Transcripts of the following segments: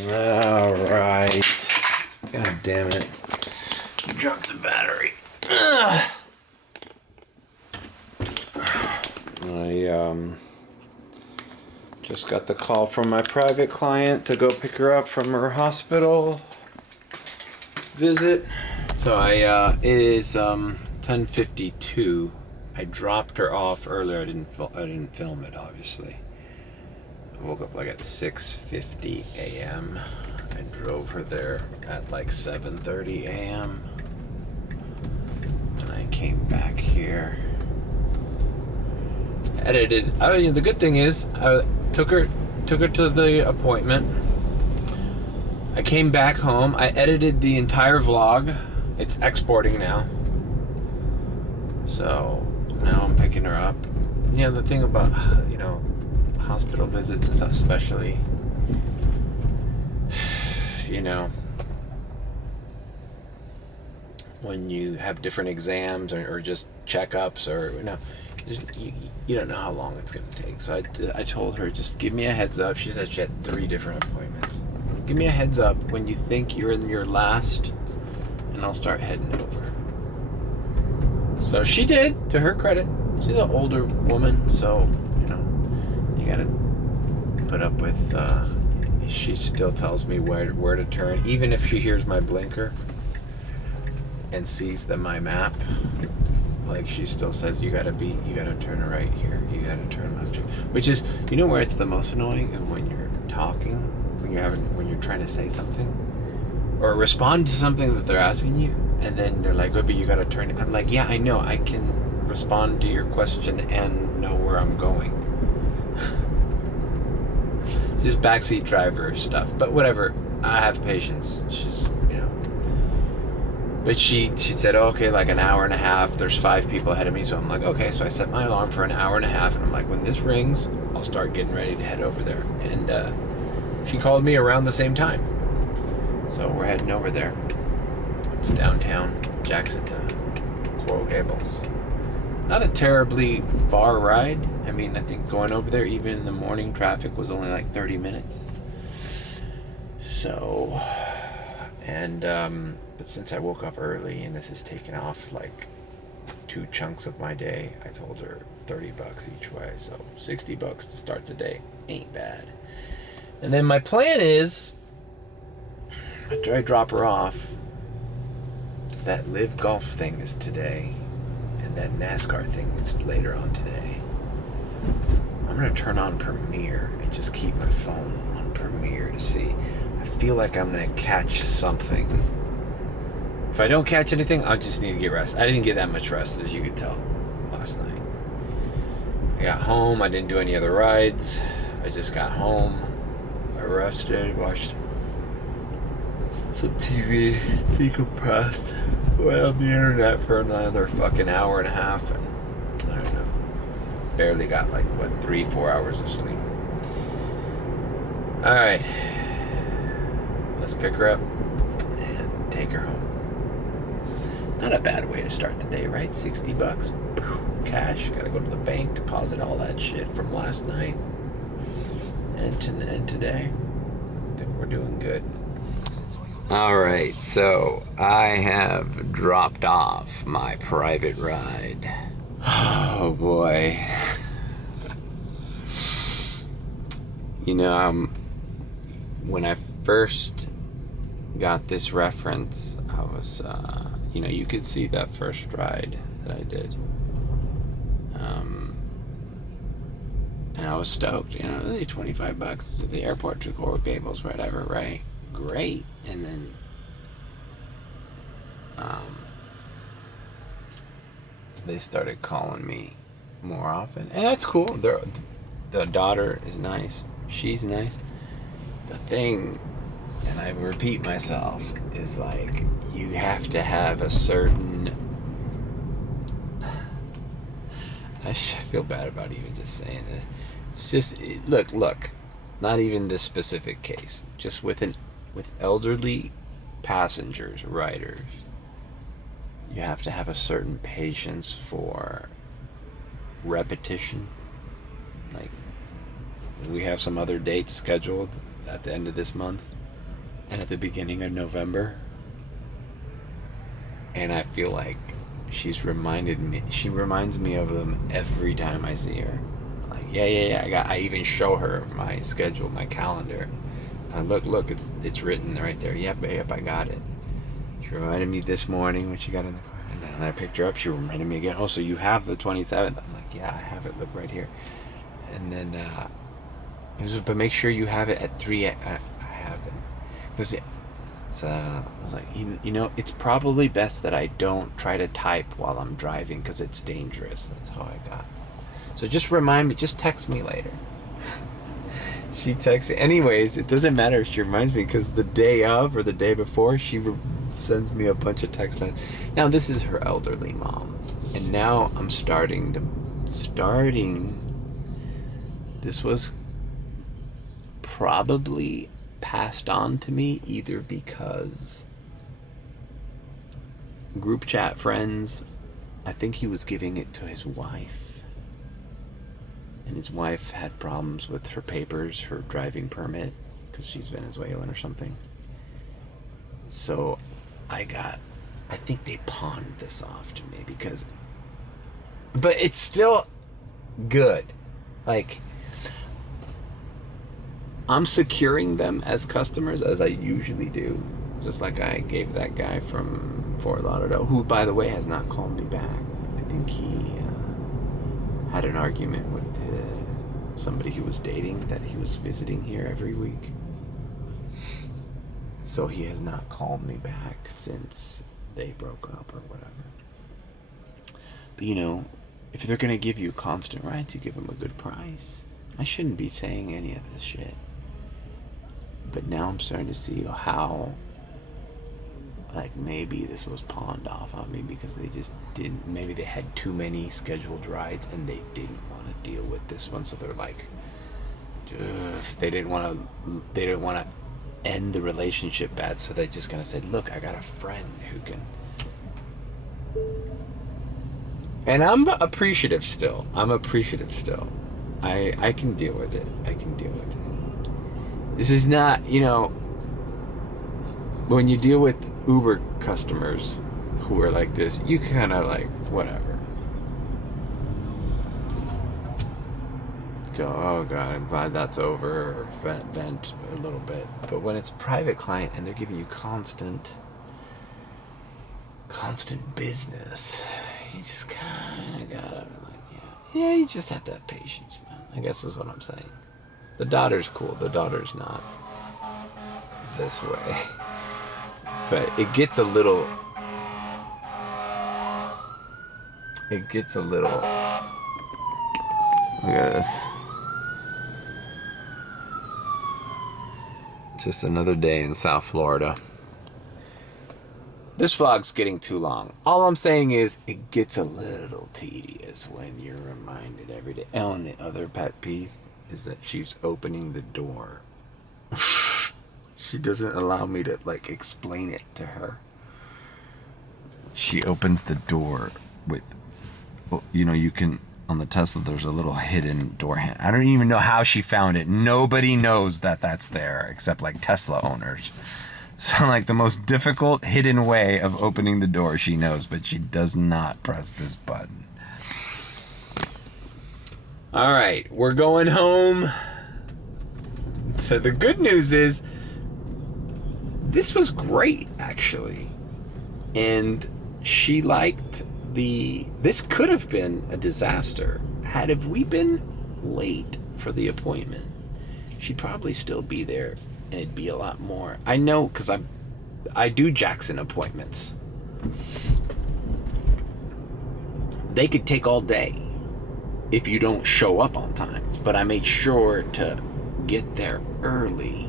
All right. God damn it. Dropped the battery. I just got the call from my private client to go pick her up from her hospital visit. So it is 10:52. I dropped her off earlier. I didn't film it, obviously. I woke up like at 6:50 a.m. I drove her there at like 7:30 a.m. and I came back here. Edited. The good thing is, I took her to the appointment. I came back home. I edited the entire vlog. It's exporting now. So now I'm picking her up. Yeah, the thing about hospital visits is especially, when you have different exams or just checkups or you don't know how long it's going to take. So I told her, just give me a heads up. She said she had 3 different appointments. Give me a heads up when you think you're in your last, and I'll start heading over. So she did, to her credit. She's an older woman, so you gotta put up with. She still tells me where to turn, even if she hears my blinker and sees my map. Like, she still says, you gotta turn right here, you gotta turn left here. Which is, where it's the most annoying? And when you're talking, when you're trying to say something or respond to something that they're asking you, and then they're like, oh, but you gotta turn. I'm like, yeah, I know, I can respond to your question and know where I'm going. Just backseat driver stuff, but whatever. I have patience. She's, But she said, oh, okay, like an hour and a half. There's 5 people ahead of me. So I'm like, okay. So I set my alarm for an hour and a half. And I'm like, when this rings, I'll start getting ready to head over there. And she called me around the same time. So we're heading over there. It's downtown Jackson to Coral Gables. Not a terribly far ride. I mean, I think going over there, even in the morning, traffic was only like 30 minutes. So, but since I woke up early and this is taking off like 2 chunks of my day, I told her $30 each way. So $60 to start the day. Ain't bad. And then my plan is, after I drop her off, that LIV golf thing is today, and that NASCAR thing is later on today. I'm going to turn on Premiere and just keep my phone on Premiere to see. I feel like I'm going to catch something. If I don't catch anything, I just need to get rest. I didn't get that much rest, as you could tell, last night. I got home. I didn't do any other rides. I just got home. I rested, watched some TV, decompressed, went on the internet for another fucking hour and a half, and I don't know, barely got 3-4 hours of sleep. Alright, let's pick her up and take her home. Not a bad way to start the day, right? $60 cash. Gotta go to the bank, deposit all that shit from last night and today. I think we're doing good. Alright, so I have dropped off my private ride. Oh boy. When I first got this reference, I was, you could see that first ride that I did. And I was stoked, really $25 to the airport to Coral Gables, whatever, right? Great. And then they started calling me more often, and that's cool. The daughter is nice, she's nice. The thing, and I repeat myself, is like, you have to have a certain, I feel bad about even just saying this. It's just, look, not even this specific case, just with elderly passengers, riders, you have to have a certain patience for repetition. Like, we have some other dates scheduled at the end of this month, and at the beginning of November. And I feel like she reminds me of them every time I see her. Like, yeah, I even show her my schedule, my calendar. Look, it's written right there. Yep, I got it. She reminded me this morning when she got in the car. And then I picked her up. She reminded me again. Oh, so you have the 27th. I'm like, yeah, I have it. Look right here. And then, but make sure you have it at 3. I have it. So I was like, it's probably best that I don't try to type while I'm driving because it's dangerous. That's how I got. So just remind me. Just text me later. She texts me. Anyways, it doesn't matter if she reminds me because the day of or the day before, she sends me a bunch of text messages. Now, this is her elderly mom. And now I'm starting. This was probably passed on to me either because group chat friends, I think he was giving it to his wife. And his wife had problems with her papers, her driving permit, because she's Venezuelan or something. So I think they pawned this off to me but it's still good. Like, I'm securing them as customers as I usually do. Just like I gave that guy from Fort Lauderdale, who, by the way, has not called me back. I think he had an argument with somebody he was dating that he was visiting here every week. So he has not called me back since they broke up or whatever. But if they're going to give you constant rides, you give them a good price. I shouldn't be saying any of this shit. But now I'm starting to see how, like, maybe this was pawned off on me because they just didn't, maybe they had too many scheduled rides and they didn't want to deal with this one. So they're like, they didn't want to end the relationship bad. So they just kind of said, look, I got a friend who can. And I'm appreciative still. I can deal with it. This is not, when you deal with Uber customers who are like this, you kind of like, whatever. Go, oh God, I'm glad that's over, or vent a little bit. But when it's private client and they're giving you constant business, you just kind of gotta, yeah, you just have to have patience, man. I guess is what I'm saying. The daughter's cool. The daughter's not this way. But it gets a little... Look at this. Just another day in South Florida. This vlog's getting too long. All I'm saying is it gets a little tedious when you're reminded every day. Oh, and the other pet peeve is that she's opening the door. She doesn't allow me to, like, explain it to her. She opens the door with, you can, on the Tesla, there's a little hidden door handle. I don't even know how she found it. Nobody knows that that's there except, like, Tesla owners. So, like, the most difficult hidden way of opening the door she knows, but she does not press this button. All right, we're going home. So the good news is this was great, actually. And she liked this could have been a disaster. Had we been late for the appointment, she'd probably still be there. And it'd be a lot more. I know, because I do Jackson appointments. They could take all day if you don't show up on time. But I made sure to get there early.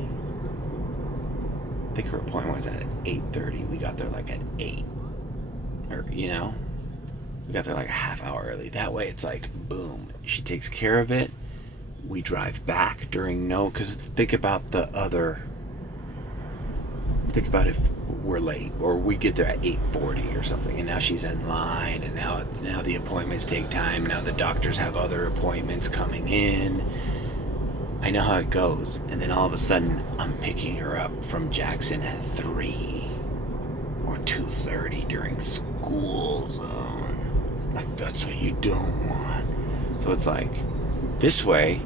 I think her appointment was at 8:30. We got there like at 8. Or, we got there like a half hour early. That way it's like, boom. She takes care of it. We drive back during because think about if we're late or we get there at 8:40 or something, and now she's in line, and now the appointments take time. Now the doctors have other appointments coming in. I know how it goes. And then all of a sudden, I'm picking her up from Jackson at 3 or 2:30 during school zone. Like, that's what you don't want. So it's like, this way,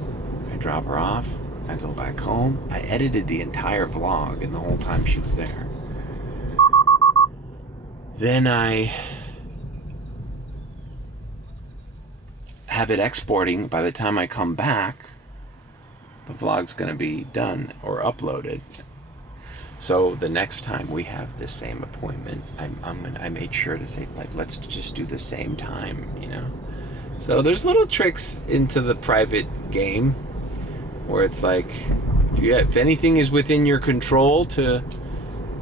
I drop her off, I go back home. I edited the entire vlog and the whole time she was there. Then I have it exporting. By the time I come back, the vlog's gonna be done or uploaded. So the next time we have this same appointment, I made sure to say, like, let's just do the same time, you know? So there's little tricks into the private game where it's like, if anything is within your control to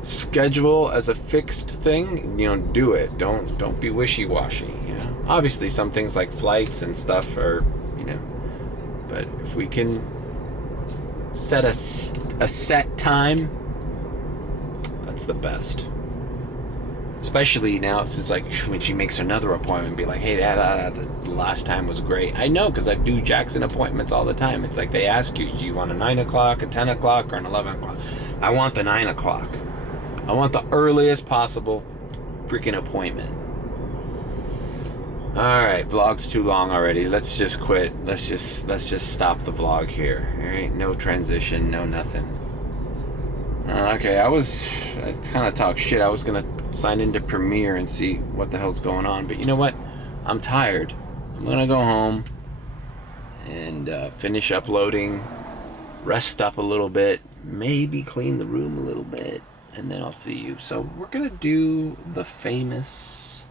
schedule as a fixed thing, you know, do it. Don't be wishy-washy, you know? Obviously some things like flights and stuff are, you know, but if we can set a set time, that's the best. Especially now, since like when she makes another appointment, be like, hey, the last time was great. I know, because I do Jackson appointments all the time. It's like they ask you, do you want a 9 o'clock, a 10 o'clock, or an 11 o'clock? I want the 9 o'clock. I want the earliest possible freaking appointment. Alright, vlog's too long already. Let's just quit. Let's just stop the vlog here. Alright, no transition, no nothing. Okay, I kind of talked shit. I was gonna sign into Premiere and see what the hell's going on, but you know what? I'm tired. I'm gonna go home and finish uploading, rest up a little bit, maybe clean the room a little bit, and then I'll see you. So we're gonna do the famous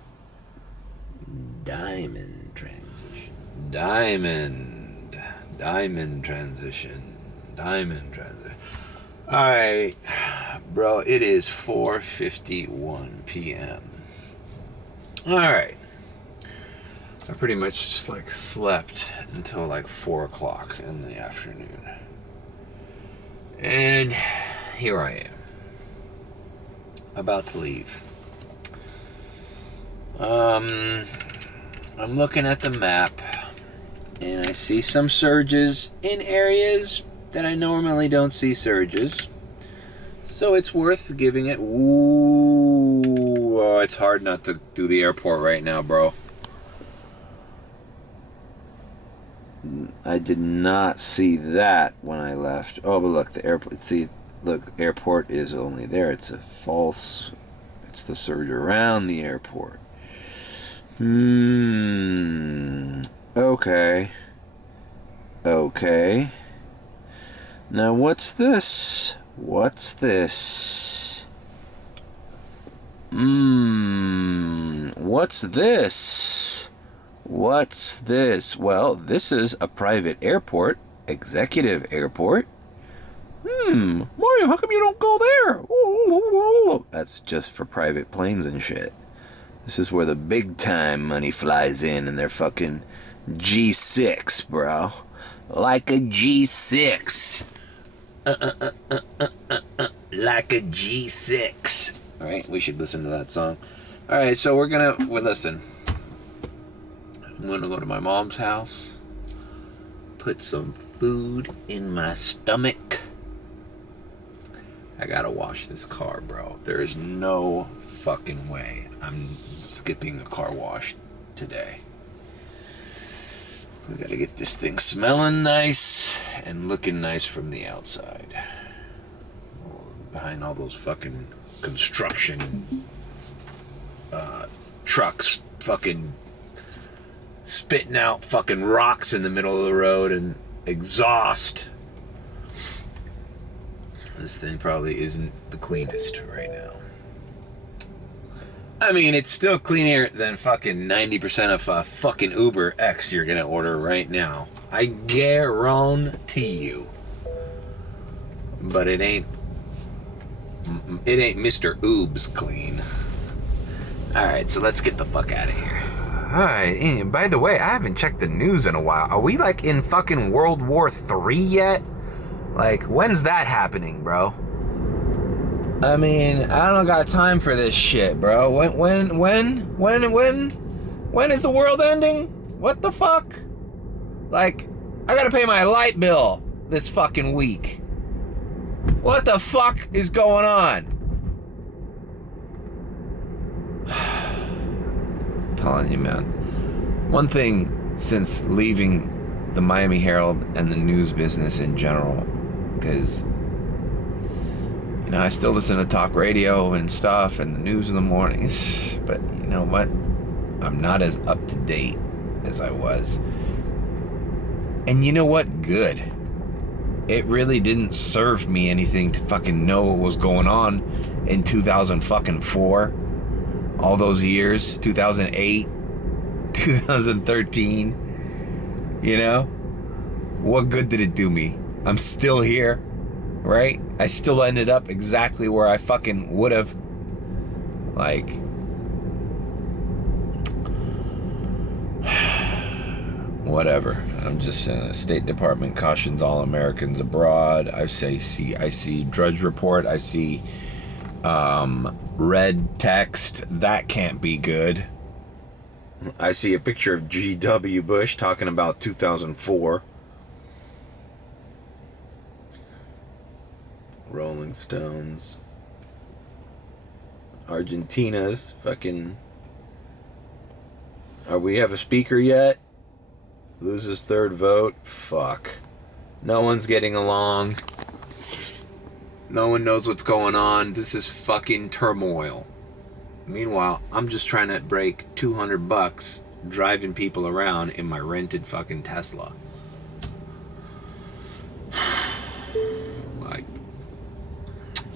diamond transition. Diamond transition. Alright, bro, it is 4:51 p.m. Alright. I pretty much just like slept until like 4 o'clock in the afternoon. And here I am. About to leave. I'm looking at the map and I see some surges in areas that I normally don't see surges, so it's worth giving it. Ooh, oh, it's hard not to do the airport right now, bro. I did not see that when I left. Oh, but look, the airport. See, look, airport is only there. It's a false. It's the surge around the airport. Okay. Okay. Now what's this? What's this? What's this? What's this? Well, this is a private airport, executive airport. Mario, how come you don't go there? That's just for private planes and shit. This is where the big time money flies in their fucking G6, bro. Like a G6. Like a G6. Alright, we should listen to that song. Alright, so we'll listen. I'm gonna go to my mom's house, put some food in my stomach. I gotta wash this car, bro. There is no fucking way I'm skipping a car wash today. We gotta get this thing smelling nice and looking nice from the outside. Behind all those fucking construction trucks fucking spitting out fucking rocks in the middle of the road and exhaust. This thing probably isn't the cleanest right now. I mean, it's still cleaner than fucking 90% of fucking Uber X you're gonna order right now. I guarantee you. But it ain't Mr. Oobs clean. Alright, so let's get the fuck out of here. Alright, and by the way, I haven't checked the news in a while. Are we like in fucking World War III yet? Like, when's that happening, bro? I mean, I don't got time for this shit, bro. When is the world ending? What the fuck? Like, I gotta pay my light bill. this fucking week. What the fuck is going on? I'm telling you, man. One thing since leaving the Miami Herald and the news business in general, because, you know, I still listen to talk radio and stuff and the news in the mornings, but you know what? I'm not as up to date as I was. And you know what? Good. It really didn't serve me anything to fucking know what was going on in 2004. All those years, 2008, 2013. You know? What good did it do me? I'm still here, right? I still ended up exactly where I fucking would have. Like, whatever. I'm just saying, State Department cautions all Americans abroad. I see Drudge Report. I see red text. That can't be good. I see a picture of G.W. Bush talking about 2004. Rolling Stones. Argentina's fucking... we have a speaker yet? Loses third vote? Fuck. No one's getting along. No one knows what's going on. This is fucking turmoil. Meanwhile, I'm just trying to break $200 driving people around in my rented fucking Tesla. Like,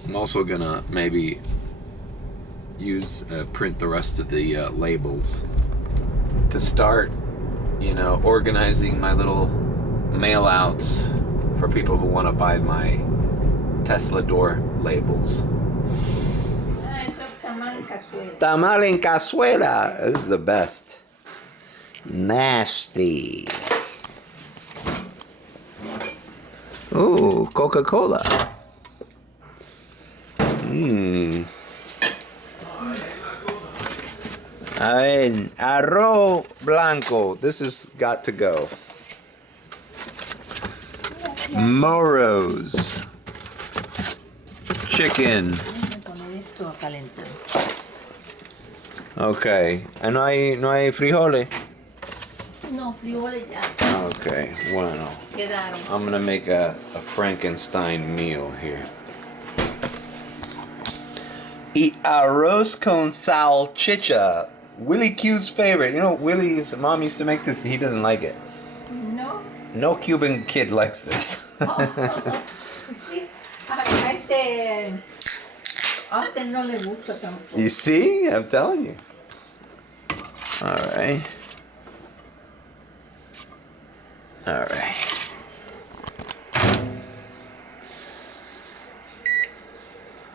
I'm also gonna maybe print the rest of the labels to start, you know, organizing my little mail outs for people who want to buy my Tesla door labels. Tamal en cazuela. This is the best. Nasty. Ooh, Coca-Cola. Arroz blanco. This has got to go. Moros. Chicken. Okay. And no hay frijoles? No, frijoles ya. Okay, bueno. Quedaron. I'm gonna make a Frankenstein meal here. Y arroz con salchicha. Willie Q's favorite. You know, Willie's mom used to make this. He doesn't like it. No. No Cuban kid likes this. Sí, a este no le gusta tampoco. You see? I'm telling you. All right. All right.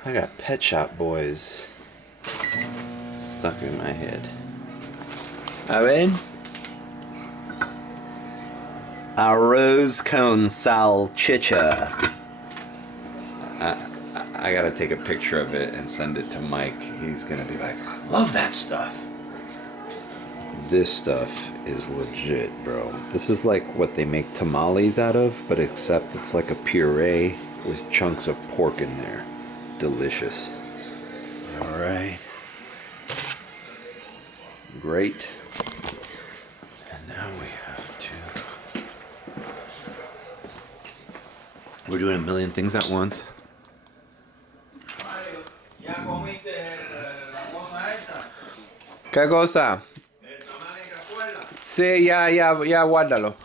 I got Pet Shop Boys stuck in my head. A ver. Arroz con salchicha. I gotta take a picture of it and send it to Mike. He's gonna be like, I love that stuff. This stuff is legit, bro. This is like what they make tamales out of, but except it's like a puree with chunks of pork in there. Delicious. All right. Great. And now we have to... We're doing a million things at once. ¿Qué cosa? Sí, ya, guárdalo.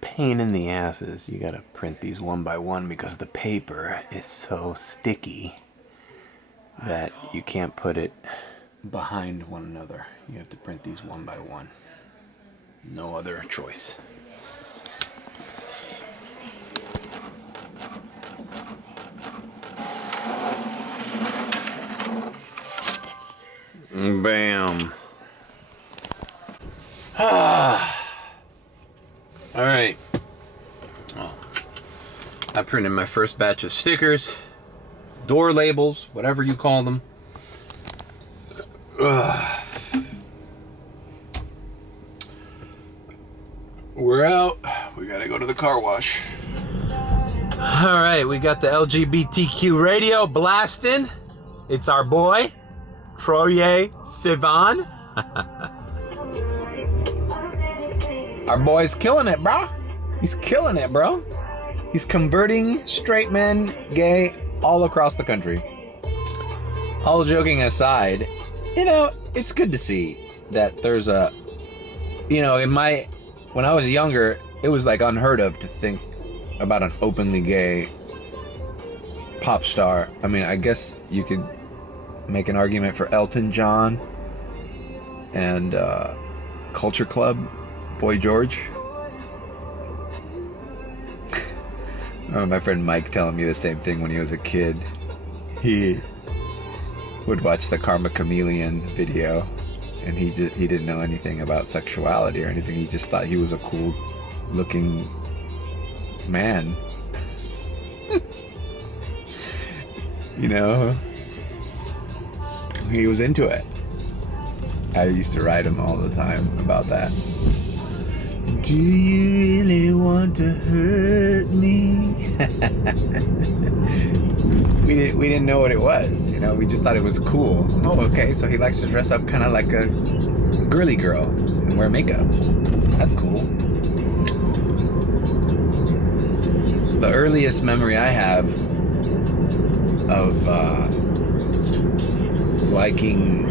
Pain in the asses. You gotta print these one by one because the paper is so sticky that you can't put it behind one another. You have to print these one by one. No other choice. Bam. All right. Well, I printed my first batch of stickers, door labels, whatever you call them. We're out. We gotta go to the car wash. All right, we got the LGBTQ radio blasting. It's our boy, Troye Sivan. Our boy's killing it, bro. He's killing it, bro. He's converting straight men gay all across the country. All joking aside, you know, it's good to see that there's a, you know, when I was younger, it was like unheard of to think about an openly gay pop star. I mean, I guess you could make an argument for Elton John and Culture Club, Boy George. Oh, my friend Mike telling me the same thing when he was a kid. He would watch the Karma Chameleon video, and he didn't know anything about sexuality or anything. He just thought he was a cool looking man. You know, he was into it. I used to write him all the time about that. Do you really want to hurt me? We didn't know what it was, you know. We just thought it was cool. Oh, okay, so he likes to dress up kind of like a girly girl and wear makeup. That's cool. The earliest memory I have of liking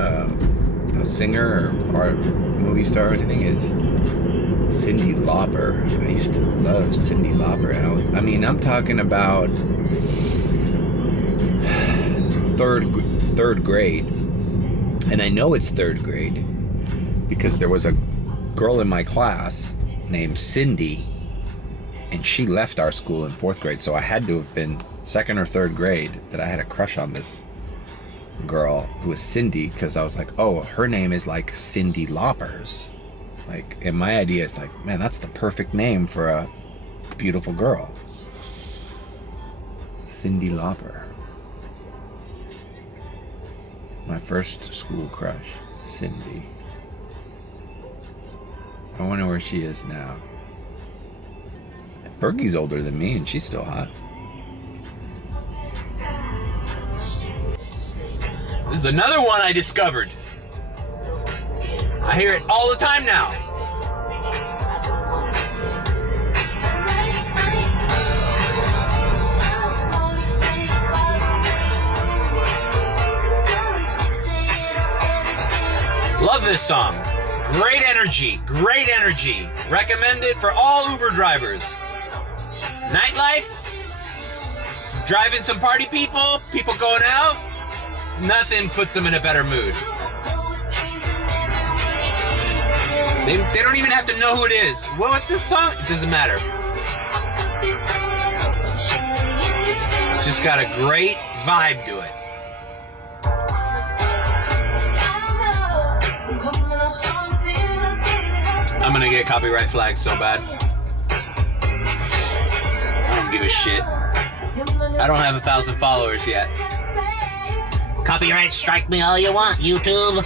a singer or a movie star or anything is Cyndi Lauper. I used to love Cyndi Lauper. I mean, I'm talking about third grade, and I know it's third grade because there was a girl in my class named Cindy, and she left our school in fourth grade, so I had to have been second or third grade that I had a crush on this girl who was Cindy, because I was like, oh, her name is like Cyndi Lauper's. Like, and my idea is like, man, that's the perfect name for a beautiful girl. Cyndi Lauper. My first school crush, Cindy. I wonder where she is now. Fergie's older than me and she's still hot. This is another one I discovered. I hear it all the time now. Love this song. Great energy, great energy. Recommended for all Uber drivers. Nightlife, driving some party people going out, nothing puts them in a better mood. They don't even have to know who it is. Well, what's this song? It doesn't matter. It's just got a great vibe to it. I'm gonna get copyright flagged so bad. I don't give a shit. I don't have 1,000 followers yet. Copyright strike me all you want, YouTube.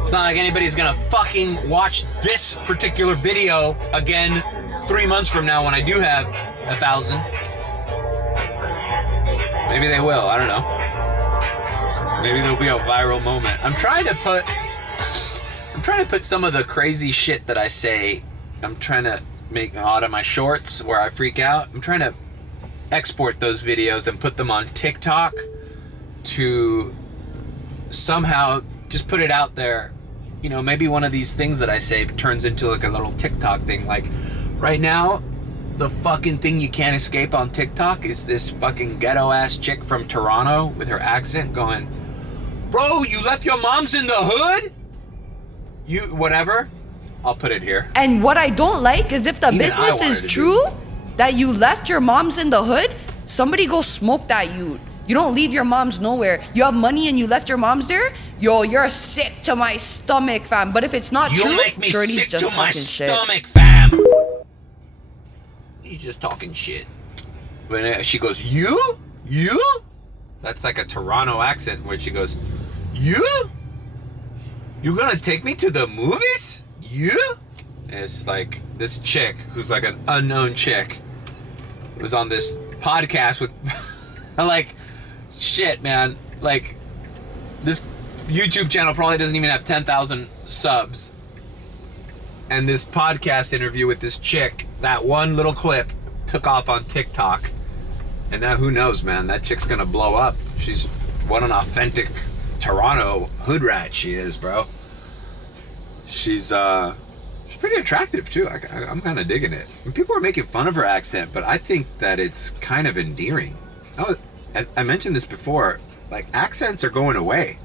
It's not like anybody's gonna fucking watch this particular video again 3 months from now when I do have 1,000. Maybe they will, I don't know. Maybe there'll be a viral moment. I'm trying to put some of the crazy shit that I say, I'm trying to make a lot of my shorts where I freak out. I'm trying to export those videos and put them on TikTok to somehow just put it out there. You know, maybe one of these things that I say turns into like a little TikTok thing. Like right now, the fucking thing you can't escape on TikTok is this fucking ghetto ass chick from Toronto with her accent going, bro, you left your moms in the hood? You, whatever. I'll put it here. And what I don't like is if the Even business is true that you left your moms in the hood, somebody go smoke that you. You don't leave your moms nowhere. You have money and you left your moms there? Yo, you're sick to my stomach, fam. But if it's not true, you make me Shorty's sick just to my talking shit. stomach, fam. He's just talking shit. When she goes, you? That's like a Toronto accent where she goes, you? You gonna take me to the movies? You? It's like this chick who's like an unknown chick was on this podcast with like shit, man. Like this YouTube channel probably doesn't even have 10,000 subs. And this podcast interview with this chick, that one little clip took off on TikTok. And now who knows, man, that chick's gonna blow up. She's what an authentic Toronto hood rat she is, bro. She's pretty attractive too. I'm kind of digging it. And people are making fun of her accent, but I think that it's kind of endearing. I mentioned this before, like accents are going away.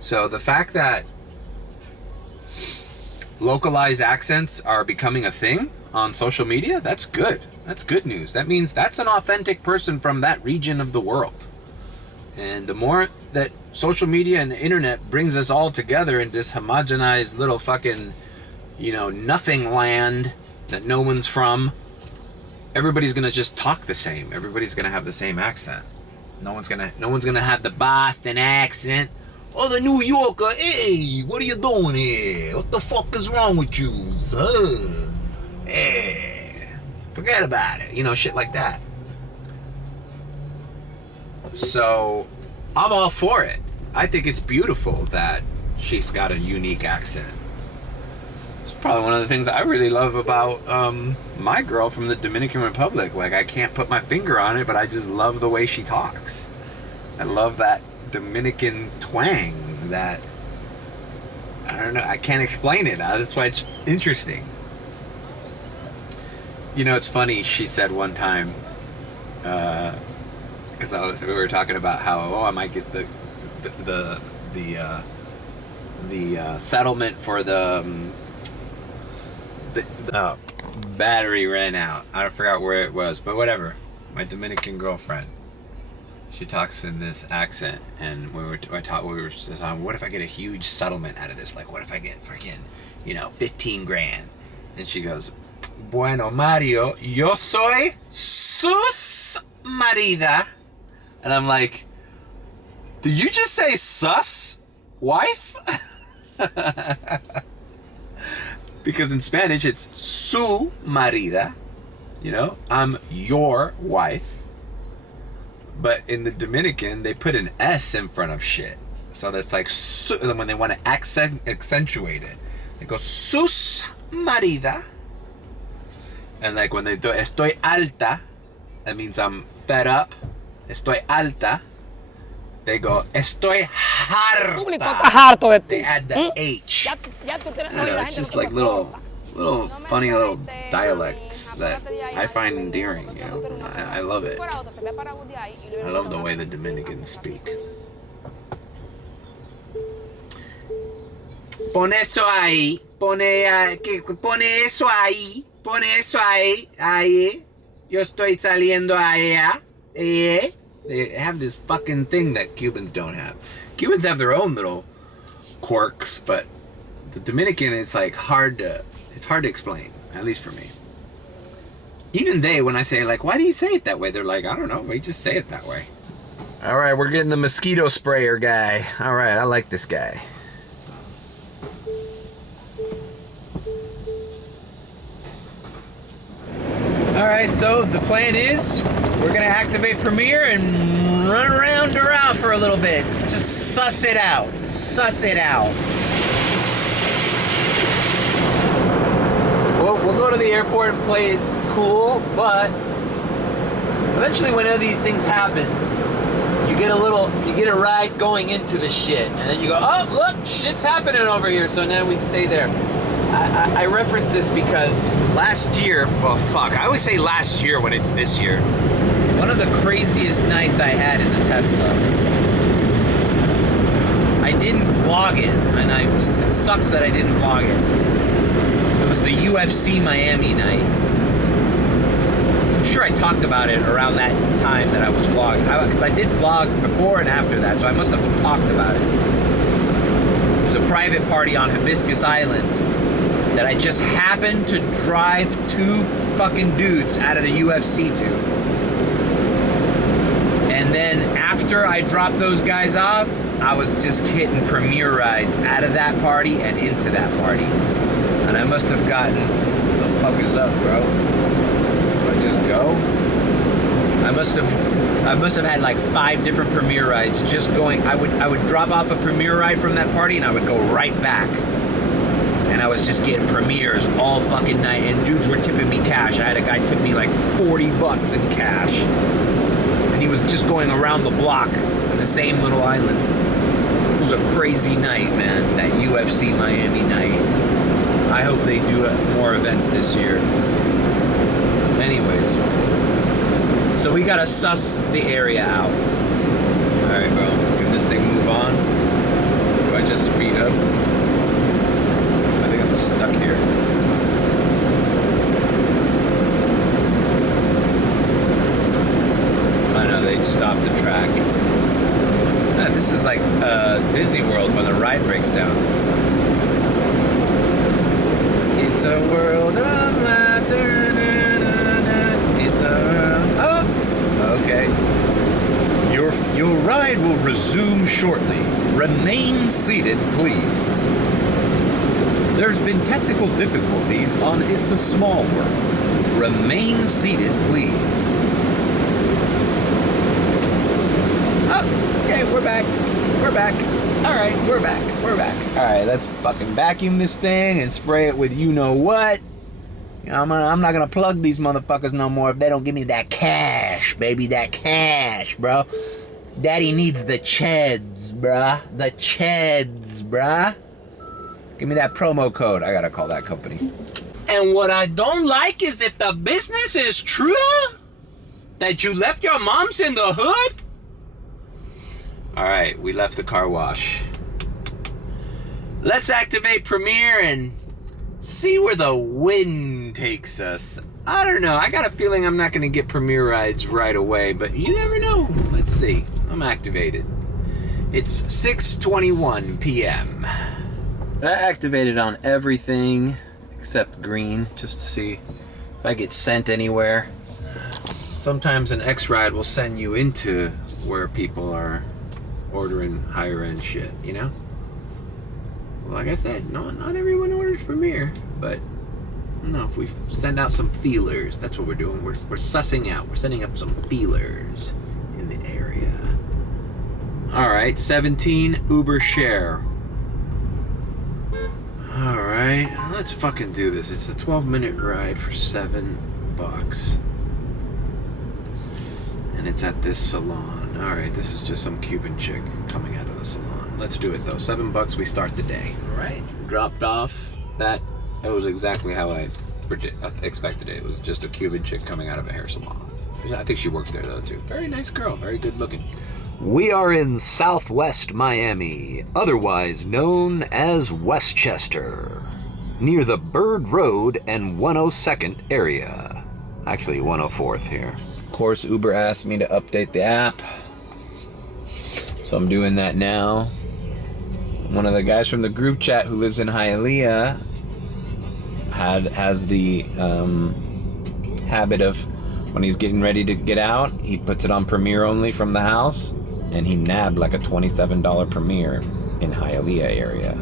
So the fact that localized accents are becoming a thing on social media, that's good. That's good news. That means that's an authentic person from that region of the world. And the more that social media and the internet brings us all together in this homogenized little fucking, nothing land that no one's from, everybody's gonna just talk the same. Everybody's gonna have the same accent. No one's gonna have the Boston accent. Oh, the New Yorker, hey, what are you doing here? What the fuck is wrong with you, sir? Hey, forget about it. Shit like that. So, I'm all for it. I think it's beautiful that she's got a unique accent. It's probably one of the things I really love about my girl from the Dominican Republic. Like, I can't put my finger on it, but I just love the way she talks. I love that Dominican twang that, I don't know, I can't explain it. That's why it's interesting. It's funny, she said one time, because we were talking about how, I might get the settlement for the battery ran out. I forgot where it was, but whatever. My Dominican girlfriend, she talks in this accent, and we were just on, what if I get a huge settlement out of this? Like, what if I get freaking, 15 grand? And she goes, bueno, Mario, yo soy sus marida. And I'm like, did you just say sus wife? Because in Spanish it's su marida, I'm your wife. But in the Dominican, they put an S in front of shit. So that's like, when they want to accentuate it, they go sus marida. And like when they do estoy alta, that means I'm fed up. Estoy alta. They go estoy harta. They add the H. I don't know, it's just like little funny little dialects that I find endearing. I love it. I love the way the Dominicans speak. Pon eso ahí. Pone eso ahí. Pone eso ahí. Ahí. Yo estoy saliendo allá. They have this fucking thing that Cubans don't have. Cubans have their own little quirks, but the Dominican, it's like hard to explain, at least for me. Even they, when I say like, why do you say it that way? They're like, I don't know, we just say it that way. All right, we're getting the mosquito sprayer guy. All right, I like this guy. All right, so the plan is we're gonna activate Premiere and run around for a little bit. Just suss it out. We'll go to the airport and play it cool, but eventually whenever these things happen, you get a ride going into the shit, and then you go, oh, look, shit's happening over here, so now we stay there. I reference this because last year, I always say last year when it's this year, one of the craziest nights I had in the Tesla. I didn't vlog it, and it sucks that I didn't vlog it. It was the UFC Miami night. I'm sure I talked about it around that time that I was vlogging, because I did vlog before and after that, so I must have talked about it. It was a private party on Hibiscus Island that I just happened to drive two fucking dudes out of the UFC to. And then after I dropped those guys off, I was just hitting Premiere rides out of that party and into that party. And I must have gotten, what the fuck is up, bro? Do I just go? I must have had like 5 different Premier rides just going. I would drop off a Premier ride from that party and I would go right back. And I was just getting Premiers all fucking night, and dudes were tipping me cash. I had a guy tip me like $40 in cash. And he was just going around the block in the same little island. It was a crazy night, man, that UFC Miami night. I hope they do more events this year. Anyways, so we gotta suss the area out. Alright, bro, can this thing move on? Do I just speed up? I think I'm stuck here. I know, they stopped the track. This is like Disney World when the ride breaks down. It's a world of laughter. It's a world. Oh, okay. Your ride will resume shortly. Remain seated, please. There's been technical difficulties on It's a Small World. Remain seated, please. Oh, okay, we're back. We're back. All right, we're back. We're back. All right, let's fucking vacuum this thing and spray it with you know what. You know, I'm not gonna plug these motherfuckers no more if they don't give me that cash, baby. That cash, bro. Daddy needs the cheds, bruh. The cheds, bruh. Give me that promo code. I gotta call that company. And what I don't like is if the business is true, that you left your moms in the hood. All right, we left the car wash. Let's activate Premiere and see where the wind takes us. I don't know. I got a feeling I'm not gonna get Premiere rides right away, but you never know. Let's see. I'm activated. It's 6:21 p.m. I activated on everything except green just to see if I get sent anywhere. Sometimes an X-Ride will send you into where people are ordering higher end shit, you know? Like I said, not everyone orders Premiere, but I don't know, if we send out some feelers, that's what we're doing. We're sussing out, we're sending up some feelers in the area. All right, 17 Uber share. All right, let's fucking do this. It's a 12-minute ride for $7. And it's at this salon. All right, this is just some Cuban chick coming out of the salon. Let's do it though. $7, we start the day. All right, dropped off. It was exactly how I expected it. It was just a Cuban chick coming out of a hair salon. I think she worked there though too. Very nice girl, very good looking. We are in Southwest Miami, otherwise known as Westchester, near the Bird Road and 102nd area. Actually 104th here. Of course, Uber asked me to update the app, so I'm doing that now. One of the guys from the group chat who lives in Hialeah has the habit of, when he's getting ready to get out, he puts it on Premiere only from the house, and he nabbed like a $27 Premiere in Hialeah area.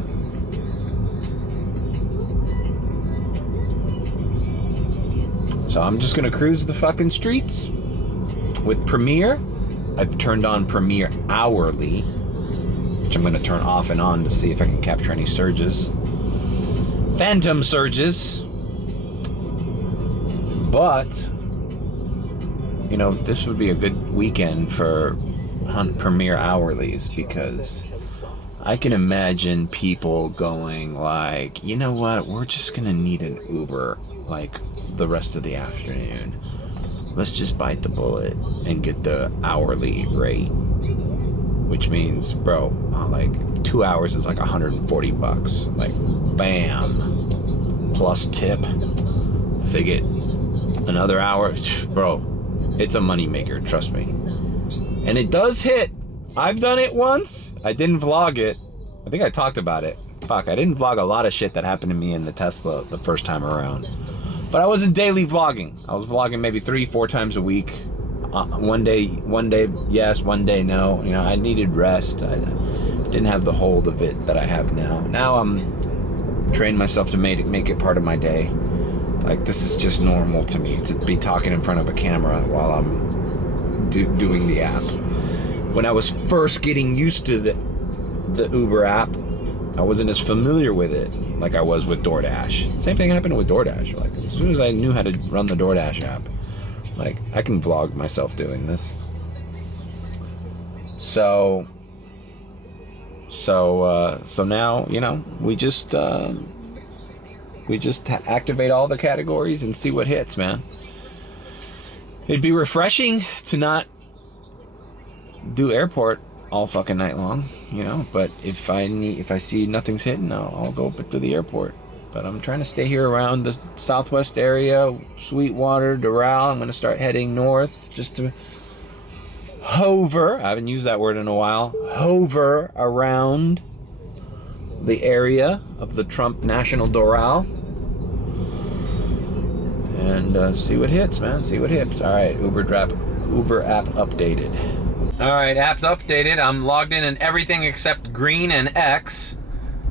So I'm just gonna cruise the fucking streets with Premiere. I've turned on Premiere hourly, which I'm gonna turn off and on to see if I can capture any surges. Phantom surges. But, you know, this would be a good weekend for hunt Premiere hourlies, because I can imagine people going like, you know what, we're just gonna need an Uber like the rest of the afternoon. Let's just bite the bullet and get the hourly rate, which means, bro, like 2 hours is like $140. Like, bam, plus tip. Figure another hour, bro. It's a moneymaker, trust me. And it does hit. I've done it once. I didn't vlog it. I think I talked about it. Fuck, I didn't vlog a lot of shit that happened to me in the Tesla the first time around. But I wasn't daily vlogging. I was vlogging maybe 3-4 times a week. One day yes, one day no. You know, I needed rest. I didn't have the hold of it that I have now. Now I'm trained myself to make it part of my day. Like, this is just normal to me, to be talking in front of a camera while I'm doing the app. When I was first getting used to the Uber app, I wasn't as familiar with it like I was with DoorDash. Same thing happened with DoorDash. Like, as soon as I knew how to run the DoorDash app, like, I can vlog myself doing this. So now, you know, we just activate all the categories and see what hits, man. It'd be refreshing to not do airport all fucking night long, you know, but if I see nothing's hitting, I'll go up to the airport. But I'm trying to stay here around the southwest area, Sweetwater, Doral. I'm going to start heading north just to hover, I haven't used that word in a while, hover around the area of the Trump National Doral and see what hits, man, see what hits. All right, Uber app updated. All right, app updated. I'm logged in everything except green and X,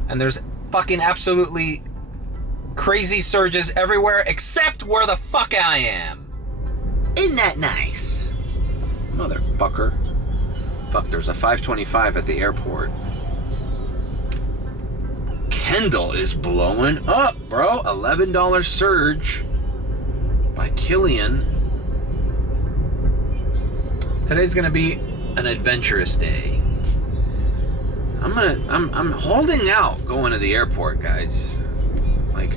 and there's fucking absolutely crazy surges everywhere except where the fuck I am. Isn't that nice? Motherfucker. Fuck, there's a 525 at the airport. Kendall is blowing up, bro. $11 surge by Killian. Today's gonna be an adventurous day. I'm holding out going to the airport, guys. Like,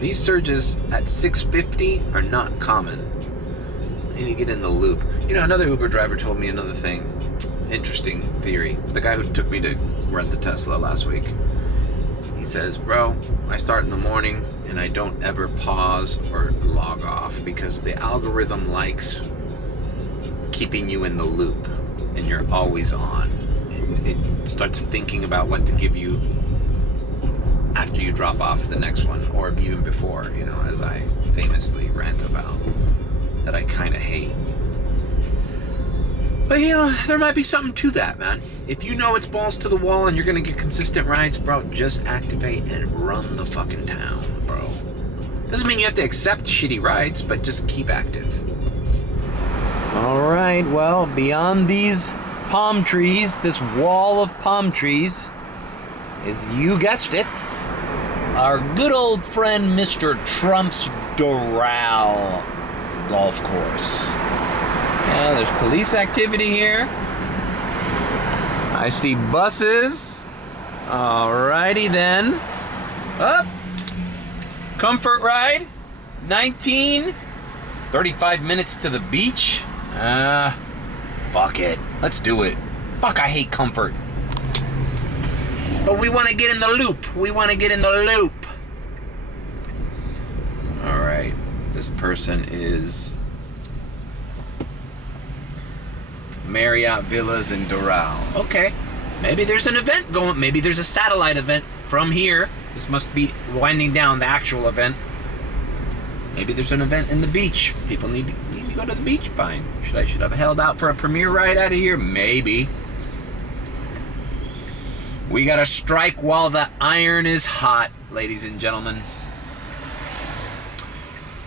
these surges at 650 are not common. I need to get in the loop. You know, another Uber driver told me another thing. Interesting theory. The guy who took me to rent the Tesla last week. He says, bro, I start in the morning and I don't ever pause or log off because the algorithm likes keeping you in the loop and you're always on. It starts thinking about what to give you after you drop off the next one, or even before, you know, as I famously rant about, that I kind of hate. But, you know, there might be something to that, man. If you know it's balls to the wall and you're gonna get consistent rides, bro, just activate and run the fucking town, bro. Doesn't mean you have to accept shitty rides, but just keep active. All right, well, beyond these palm trees, this wall of palm trees, is, you guessed it, our good old friend Mr. Trump's Doral golf course. Yeah, there's police activity here. I see buses. Alrighty then. Up. Comfort ride. 35 minutes to the beach. Fuck it. Let's do it. Fuck, I hate comfort. But we want to get in the loop. Alright. This person is Marriott Villas in Doral. Okay. Maybe there's an event going. Maybe there's a satellite event from here. This must be winding down the actual event. Maybe there's an event in the beach. People need to go to the beach. Fine. Should I have held out for a premiere ride out of here? Maybe. We gotta strike while the iron is hot, ladies and gentlemen.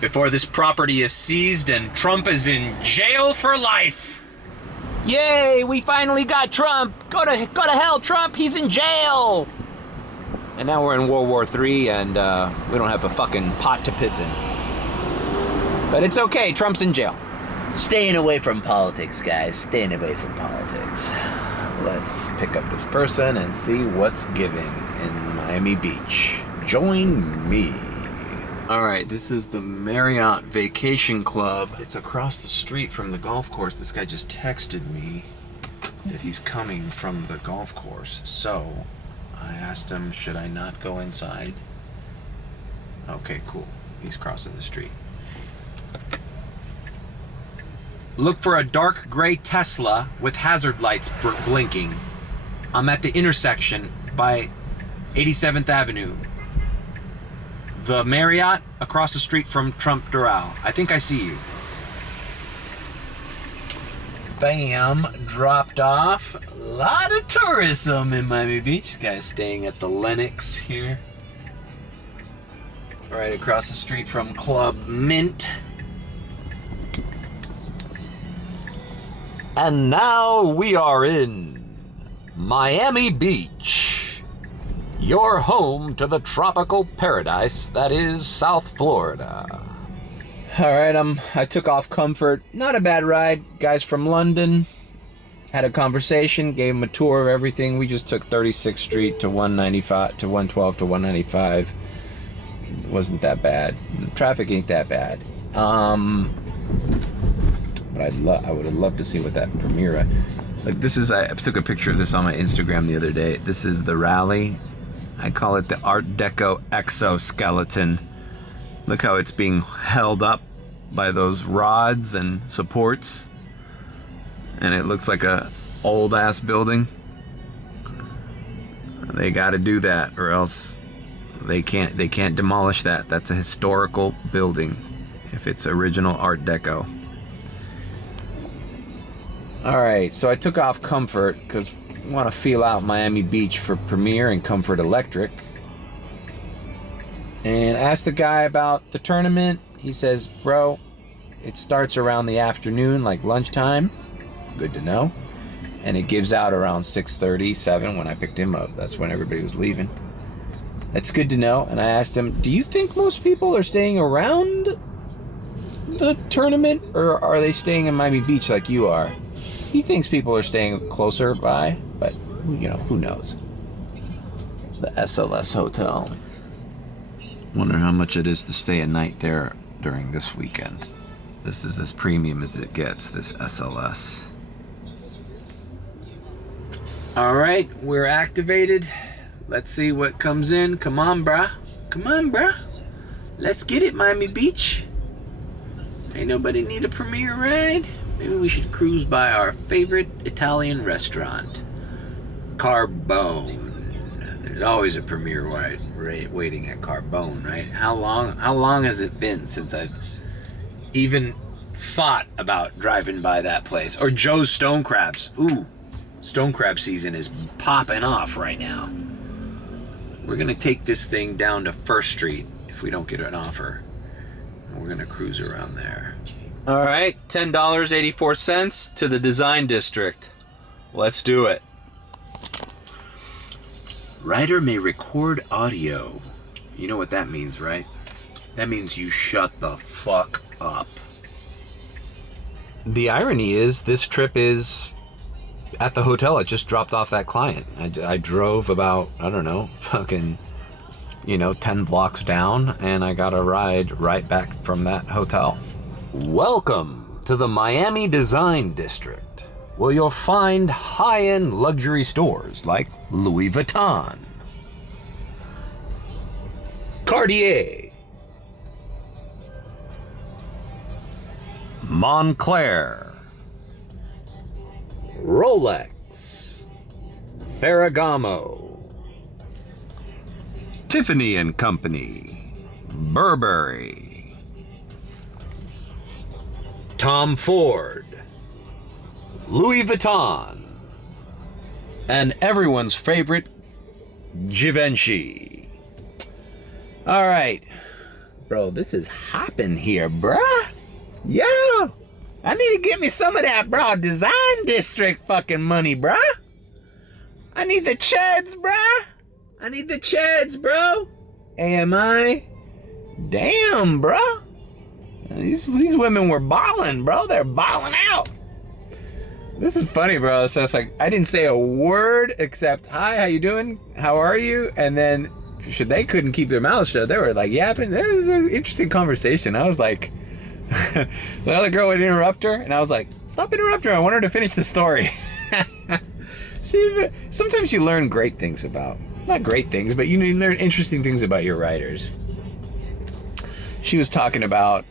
Before this property is seized and Trump is in jail for life. Yay, we finally got Trump. Go to hell, Trump, he's in jail. And now we're in World War III and we don't have a fucking pot to piss in. But it's okay, Trump's in jail. Staying away from politics, guys, staying away from politics. Let's pick up this person and see what's giving in Miami Beach. Join me. All right, this is the Marriott Vacation Club. It's across the street from the golf course. This guy just texted me that he's coming from the golf course. So I asked him, should I not go inside? Okay, cool. He's crossing the street. Look for a dark gray Tesla with hazard lights blinking. I'm at the intersection by 87th Avenue. The Marriott across the street from Trump Doral. I think I see you. Bam, dropped off. A lot of tourism in Miami Beach. This guy's staying at the Lennox here. right across the street from Club Mint. And now we are in Miami Beach, your home to the tropical paradise that is South Florida. All right, I took off Comfort. Not a bad ride. Guys from London. Had a conversation, gave them a tour of everything. We just took 36th Street to 195 to 112 to 195. It wasn't that bad. The traffic ain't that bad. But I would have loved to see what that premiere. Like this is, I took a picture of this on my Instagram the other day. This is the rally. I call it the Art Deco exoskeleton. Look how it's being held up by those rods and supports. And it looks like a old ass building. They got to do that, or else they can't demolish that. That's a historical building if it's original Art Deco. All right, so I took off Comfort because I want to feel out Miami Beach for Premier and Comfort Electric. And asked the guy about the tournament. He says, bro, it starts around the afternoon, like lunchtime. Good to know. And it gives out around 6:30, 7 when I picked him up. That's when everybody was leaving. That's good to know. And I asked him, do you think most people are staying around the tournament, or are they staying in Miami Beach like you are? He thinks people are staying closer by, but you know, who knows? The SLS Hotel. Wonder how much it is to stay a night there during this weekend. This is as premium as it gets, this SLS. All right, we're activated. Let's see what comes in. Come on, bruh. Come on, bruh. Let's get it, Miami Beach. Ain't nobody need a Premier ride? Maybe we should cruise by our favorite Italian restaurant, Carbone. There's always a Premier ride waiting at Carbone, right? How long has it been since I've even thought about driving by that place? Or Joe's Stone Crabs. Ooh, Stone Crab season is popping off right now. We're gonna take this thing down to First Street if we don't get an offer. And we're gonna cruise around there. All right, $10.84 to the Design District. Let's do it. Writer may record audio. You know what that means, right? That means you shut the fuck up. The irony is, this trip is at the hotel. I just dropped off that client. I drove about, I don't know, fucking, 10 blocks down, and I got a ride right back from that hotel. Welcome to the Miami Design District, where you'll find high-end luxury stores like Louis Vuitton, Cartier, Montclair, Rolex, Ferragamo, Tiffany & Company, Burberry, Tom Ford, Louis Vuitton, and everyone's favorite, Givenchy. All right, bro, this is hopping here, bruh. Yo, I need to get me some of that, bro. Design District fucking money, bruh. I need the chuds, bruh. I need the chuds, bro. AMI. Damn, bro. These women were balling, bro. They're balling out. This is funny, bro. So it's like, I didn't say a word except, hi, how you doing? How are you? And then they couldn't keep their mouths shut. They were like yapping. There was an interesting conversation. I was like, the other girl would interrupt her, and I was like, stop interrupting her. I want her to finish the story. Sometimes you learn great things about, not great things, but you learn interesting things about your writers. She was talking about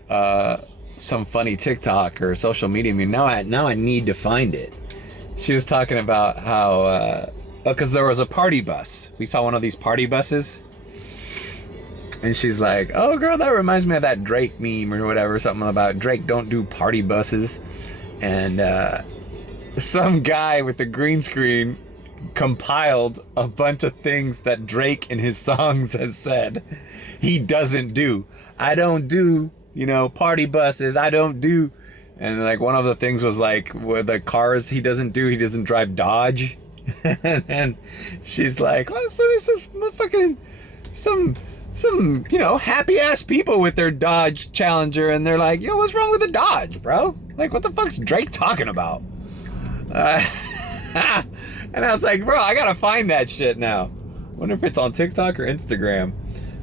some funny TikTok or social media meme. Now I need to find it. She was talking about how, because there was a party bus. We saw one of these party buses. And she's like, oh, girl, that reminds me of that Drake meme or whatever. Something about Drake don't do party buses. And some guy with the green screen compiled a bunch of things that Drake in his songs has said he doesn't do. I don't do, party buses. I don't do. And like one of the things was like with the cars he doesn't drive Dodge. And she's like, well, so this is fucking some happy ass people with their Dodge Challenger, and they're like, yo, what's wrong with the Dodge, bro? Like, what the fuck's Drake talking about? And I was like, bro, I gotta find that shit now. Wonder if it's on TikTok or Instagram.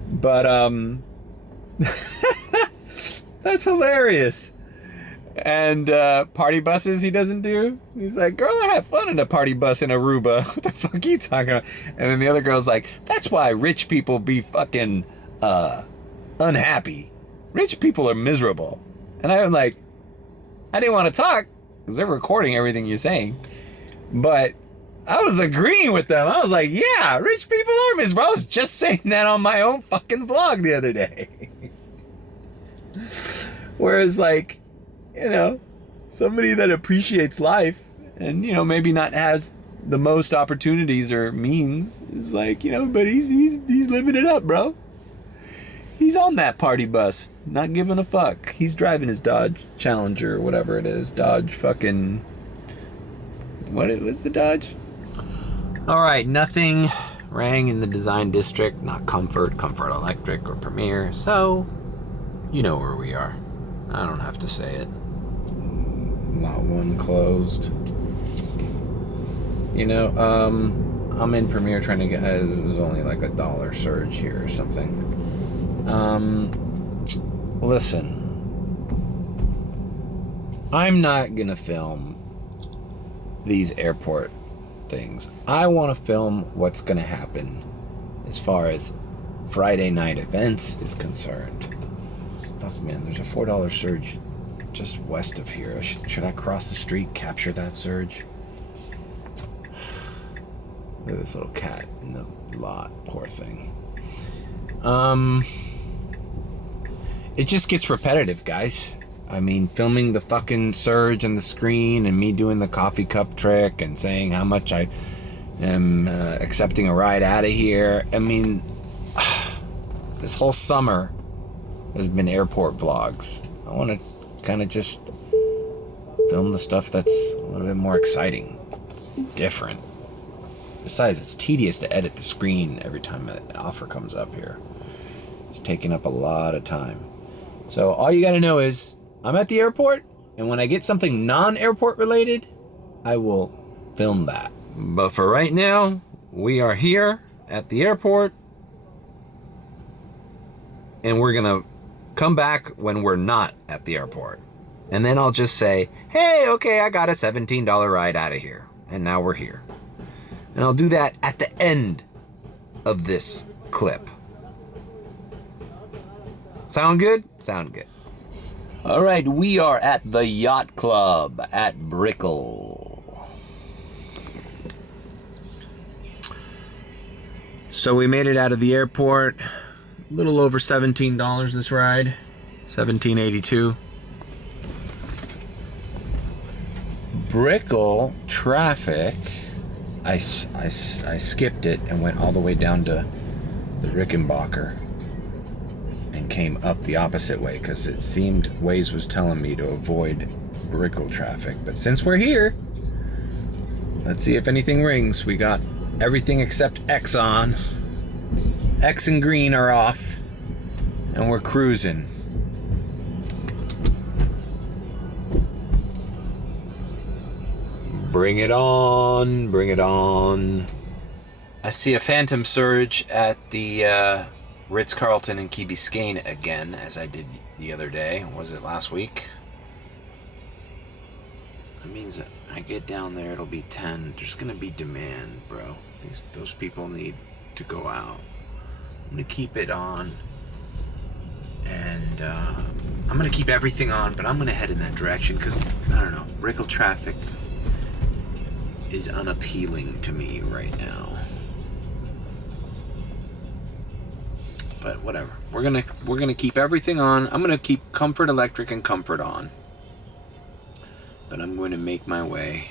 But that's hilarious. And party buses he doesn't do. He's like, girl, I had fun in a party bus in Aruba. What the fuck are you talking about? And then the other girl's like, that's why rich people be fucking unhappy. Rich people are miserable. And I'm like, I didn't want to talk because they're recording everything you're saying. But I was agreeing with them. I was like, yeah, rich people are miserable. I was just saying that on my own fucking vlog the other day. Whereas like, somebody that appreciates life and, maybe not has the most opportunities or means is like, but he's living it up, bro. He's on that party bus, not giving a fuck. He's driving his Dodge Challenger or whatever it is. Dodge fucking... What's the Dodge? All right, nothing rang in the design district. Not Comfort Electric, or Premier. So, you know where we are. I don't have to say it. Lot 1 closed. I'm in Premier trying to get... There's only like $1 surge here or something. Listen. I'm not gonna film these airport things. I want to film what's gonna happen as far as Friday night events is concerned. Fuck, man, there's a $4 surge just west of here. Should I cross the street, capture that surge? Look at this little cat in the lot. Poor thing. It just gets repetitive, guys. I mean, filming the fucking surge and the screen and me doing the coffee cup trick and saying how much I am accepting a ride out of here. I mean, this whole summer has been airport vlogs. I want to kind of just film the stuff that's a little bit more exciting, different. Besides, it's tedious to edit the screen every time an offer comes up here. It's taking up a lot of time. So all you gotta know is I'm at the airport, and when I get something non-airport related, I will film that. But for right now, we are here at the airport, and we're gonna come back when we're not at the airport. And then I'll just say, hey, okay, I got a $17 ride out of here, and now we're here. And I'll do that at the end of this clip. Sound good? Sound good. All right, we are at the Yacht Club at Brickell. So we made it out of the airport. A little over $17 this ride. $17.82. Brickell traffic. I skipped it and went all the way down to the Rickenbacker and came up the opposite way because it seemed Waze was telling me to avoid Brickell traffic. But since we're here, let's see if anything rings. We got everything except X on. X and green are off, and we're cruising. Bring it on, bring it on. I see a phantom surge at the Ritz-Carlton in Key Biscayne again, as I did the other day. Was it last week? That means that I get down there, it'll be 10. There's gonna be demand, bro. Those people need to go out. I'm gonna keep it on, and I'm gonna keep everything on, but I'm gonna head in that direction because, I don't know, Brickell traffic is unappealing to me right now. But whatever. We're gonna keep everything on. I'm gonna keep Comfort Electric and Comfort on. But I'm going to make my way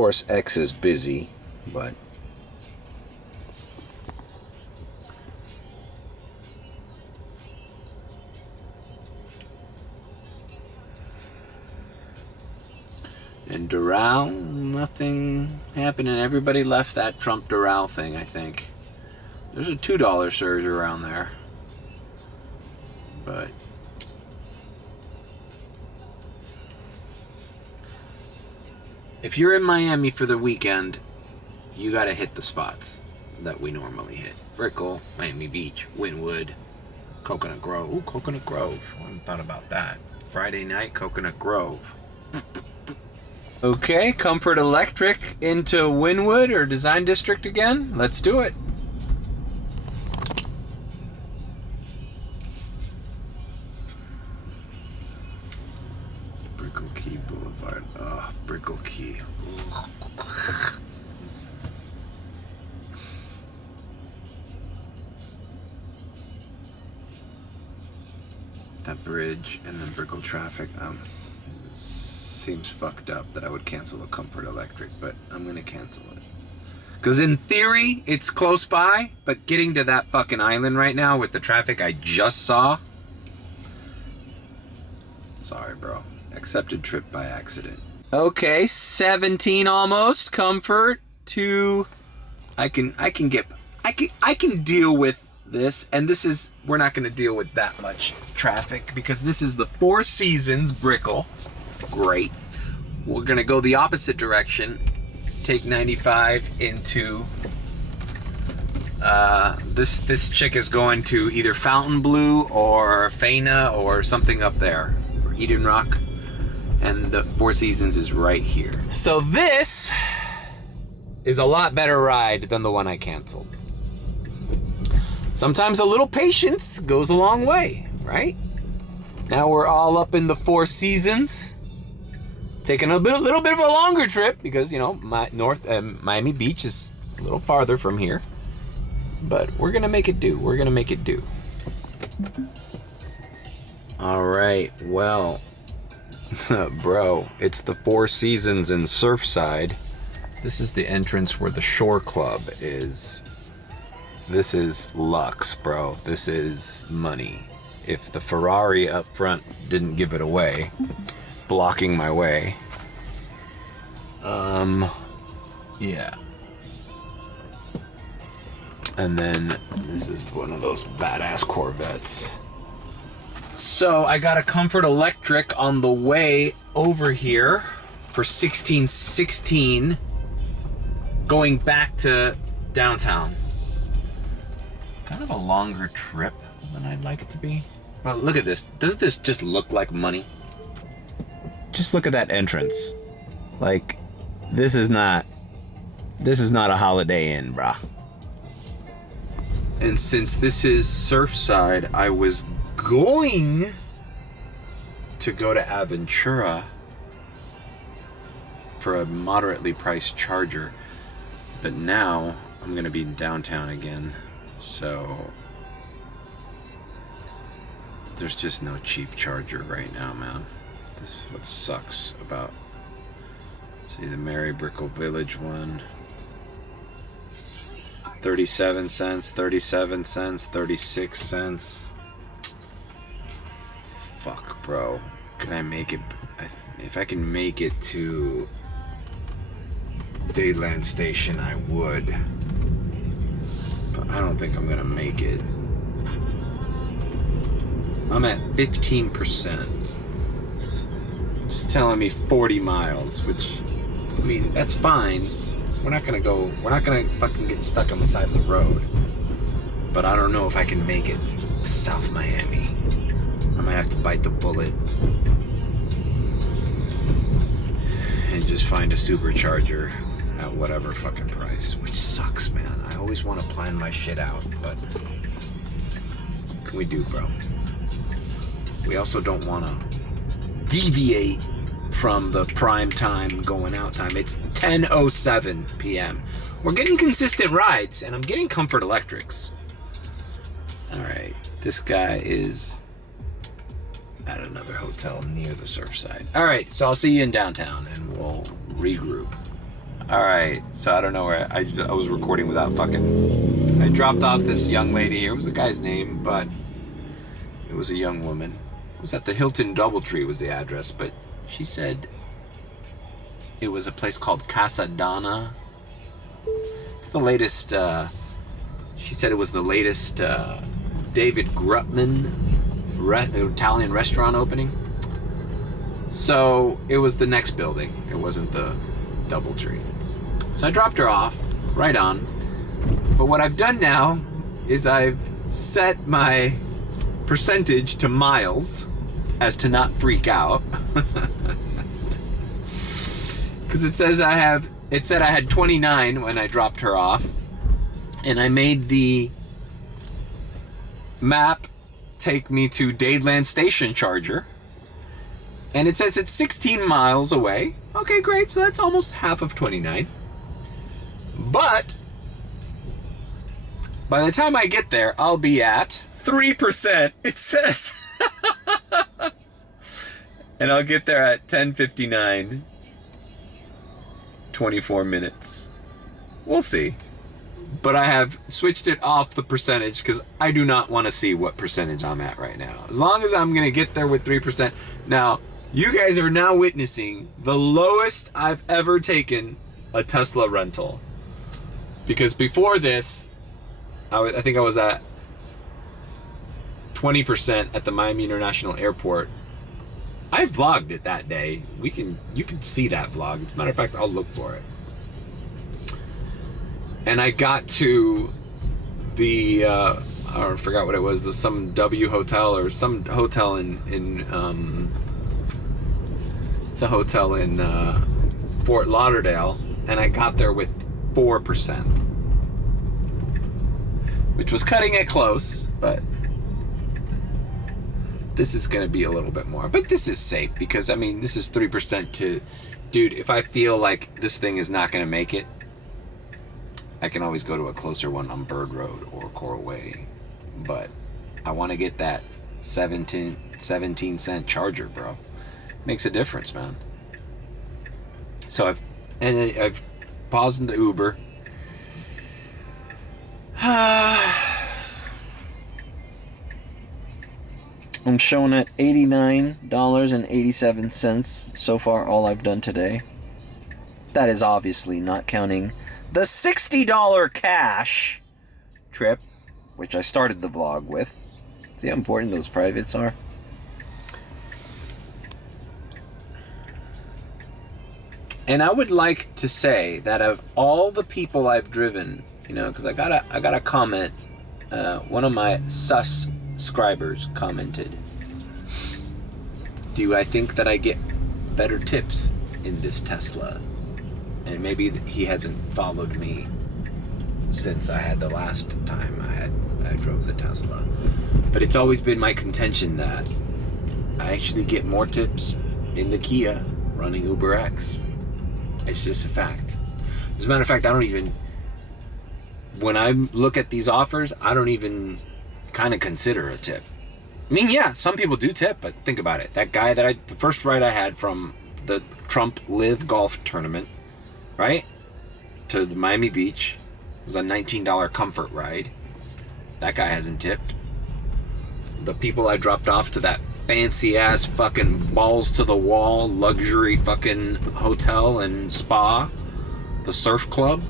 course, X is busy, but... And Doral, nothing happening. Everybody left that Trump Doral thing, I think. There's a $2 surge around there. But... if you're in Miami for the weekend, you gotta hit the spots that we normally hit. Brickell, Miami Beach, Wynwood, Coconut Grove. Ooh, Coconut Grove. I haven't thought about that. Friday night, Coconut Grove. Okay, Comfort Electric into Wynwood or Design District again. Let's do it. Brickell Key Boulevard. Oh, Brickell Key. That bridge and then Brickell traffic. Seems fucked up that I would cancel the Comfort Electric, but I'm gonna cancel it. Because in theory, it's close by, but getting to that fucking island right now with the traffic I just saw. Sorry, bro. Accepted trip by accident. Okay, 17 almost. Comfort to... I can deal with this, and this is... we're not gonna deal with that much traffic because this is the Four Seasons Brickell. Great. We're gonna go the opposite direction. Take 95 into this chick is going to either Fontainebleau or Faina or something up there, or Eden Rock, and the Four Seasons is right here. So this is a lot better ride than the one I canceled. Sometimes a little patience goes a long way, right? Now we're all up in the Four Seasons. Taking a little bit of a longer trip because, you know, Miami Beach is a little farther from here. But we're going to make it do. We're going to make it do. All right. Well, bro, it's the Four Seasons in Surfside. This is the entrance where the Shore Club is. This is luxe, bro. This is money. If the Ferrari up front didn't give it away, blocking my way. Yeah. And then this is one of those badass Corvettes. So I got a Comfort Electric on the way over here for $16.16 going back to downtown. Kind of a longer trip than I'd like it to be. Well, look at this. Does this just look like money? Just look at that entrance. Like, this is not a Holiday Inn, brah. And since this is Surfside, I was going to go to Aventura for a moderately priced charger, but now I'm gonna be in downtown again, so there's just no cheap charger right now, man. This is what sucks about, see the Mary Brickell Village one. 37 cents, 37 cents, 36 cents. Fuck, bro. Can I make it? If I can make it to Dayland Station, I would. But I don't think I'm gonna make it. I'm at 15%. Just telling me 40 miles, which, I mean, that's fine. We're not gonna fucking get stuck on the side of the road. But I don't know if I can make it to South Miami. I might have to bite the bullet and just find a supercharger at whatever fucking price, which sucks, man. I always want to plan my shit out, but what can we do, bro? We also don't want to deviate from the prime time going out time. It's 10:07 p.m. We're getting consistent rides, and I'm getting Comfort Electrics. All right, this guy is at another hotel near the Surfside. All right, so I'll see you in downtown, and we'll regroup. All right, so I don't know where I was recording without fucking. I dropped off this young lady here. It was a guy's name, but it was a young woman. It was at the Hilton DoubleTree was the address, but she said it was a place called Casa Donna. It's the latest. She said it was the latest David Grutman Italian restaurant opening. So it was the next building. It wasn't the DoubleTree. So I dropped her off, right on. But what I've done now is I've set my percentage to miles as to not freak out. Because it says it said I had 29 when I dropped her off. And I made the map take me to Dadeland Station Charger. And it says it's 16 miles away. Okay, great. So that's almost half of 29. But by the time I get there, I'll be at 3%, it says. And I'll get there at 10:59. 24 minutes. We'll see. But I have switched it off the percentage because I do not want to see what percentage I'm at right now. As long as I'm going to get there with 3%. Now, you guys are now witnessing the lowest I've ever taken a Tesla rental. Because before this, I think I was at 20% at the Miami International Airport. I vlogged it that day. You can see that vlog. As a matter of fact, I'll look for it. And I got to the I forgot what it was, some W hotel or some hotel in it's a hotel in Fort Lauderdale, and I got there with 4%, which was cutting it close, but this is going to be a little bit more. But this is safe because, I mean, this is 3% to, dude, if I feel like this thing is not going to make it, I can always go to a closer one on Bird Road or Coral Way. But I want to get that 17 cent charger, bro. Makes a difference, man. So I've paused in the Uber. I'm showing at $89.87 so far, all I've done today. That is obviously not counting the $60 cash trip, which I started the vlog with. See how important those privates are? And I would like to say that of all the people I've driven, you know, because I got a comment. One of my subscribers commented, "Do I think that I get better tips in this Tesla?" And maybe he hasn't followed me since I had the last time I drove the Tesla. But it's always been my contention that I actually get more tips in the Kia running UberX. It's just a fact. As a matter of fact, when I look at these offers, I don't even kind of consider a tip. I mean, yeah, some people do tip, but think about it. That guy the first ride I had from the Trump LIV golf tournament, right, to the Miami Beach, was a $19 comfort ride. That guy hasn't tipped. The people I dropped off to that fancy ass fucking balls to the wall luxury fucking hotel and spa, the surf club,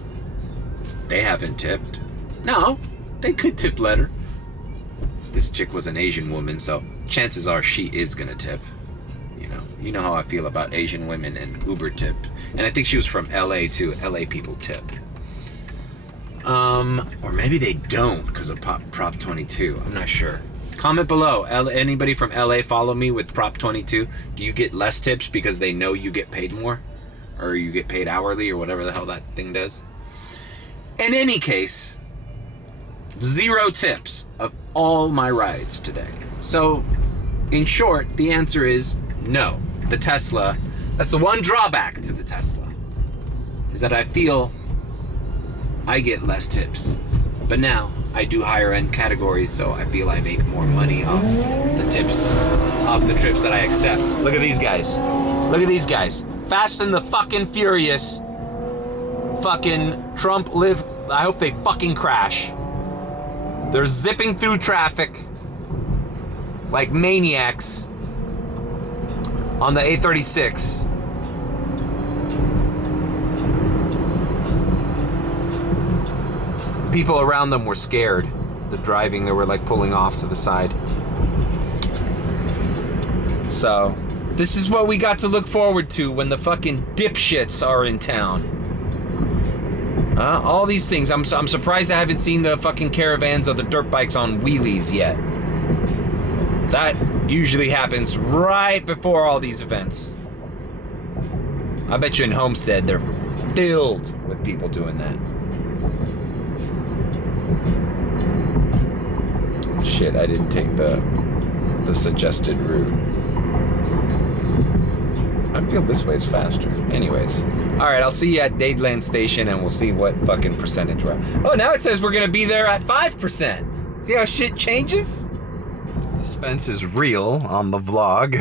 they haven't tipped. No, they could tip later. This chick was an Asian woman, so chances are she is gonna tip. You know how I feel about Asian women and Uber tip. And I think she was from LA too. LA people tip. Or maybe they don't because of Prop 22. I'm not sure. Comment below. Anybody from LA follow me with Prop 22? Do you get less tips because they know you get paid more? Or you get paid hourly or whatever the hell that thing does? In any case, 0 tips of all my rides today. So, in short, the answer is no. The Tesla, that's the one drawback to the Tesla, is that I feel I get less tips. But now, I do higher end categories, so I feel I make more money off the trips that I accept. Look at these guys. Look at these guys. Fast and the fucking Furious fucking Trump LIV, I hope they fucking crash. They're zipping through traffic like maniacs on the 836. People around them were scared. The driving, they were like pulling off to the side. So, this is what we got to look forward to when the fucking dipshits are in town. All these things. I'm surprised I haven't seen the fucking caravans of the dirt bikes on wheelies yet. That usually happens right before all these events. I bet you in Homestead they're filled with people doing that. Shit, I didn't take the suggested route. I feel this way's faster. Anyways. Alright, I'll see you at Dadeland Station and we'll see what fucking percentage we're at. Oh, now it says we're gonna be there at 5%. See how shit changes? Suspense is real on the vlog.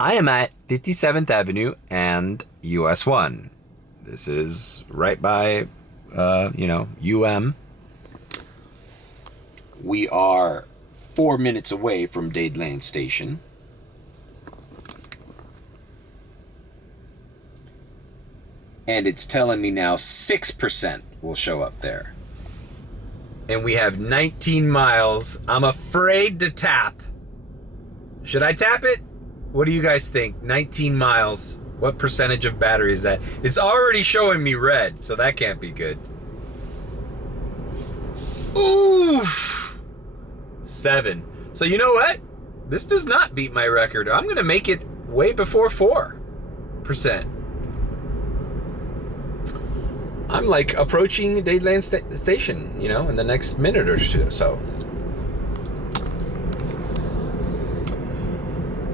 I am at 57th Avenue and US 1. This is right by, UM. We are 4 minutes away from Dadeland Station. And it's telling me now 6% will show up there. And we have 19 miles. I'm afraid to tap. Should I tap it? What do you guys think? 19 miles. What percentage of battery is that? It's already showing me red, so that can't be good. Oof. 7. So you know what? This does not beat my record. I'm gonna make it way before 4%. I'm like approaching Dadeland Station, in the next minute or so.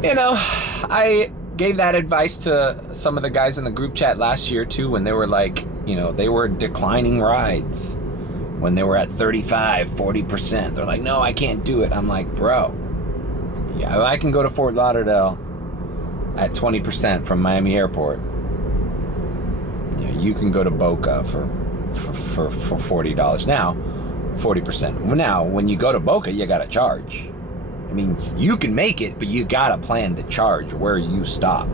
I gave that advice to some of the guys in the group chat last year too, when they were like, they were declining rides when they were at 35, 40%. They're like, no, I can't do it. I'm like, bro, yeah, I can go to Fort Lauderdale at 20% from Miami Airport. You can go to Boca for $40 now, 40%. Now, when you go to Boca, you gotta charge. I mean, you can make it, but you gotta plan to charge where you stop.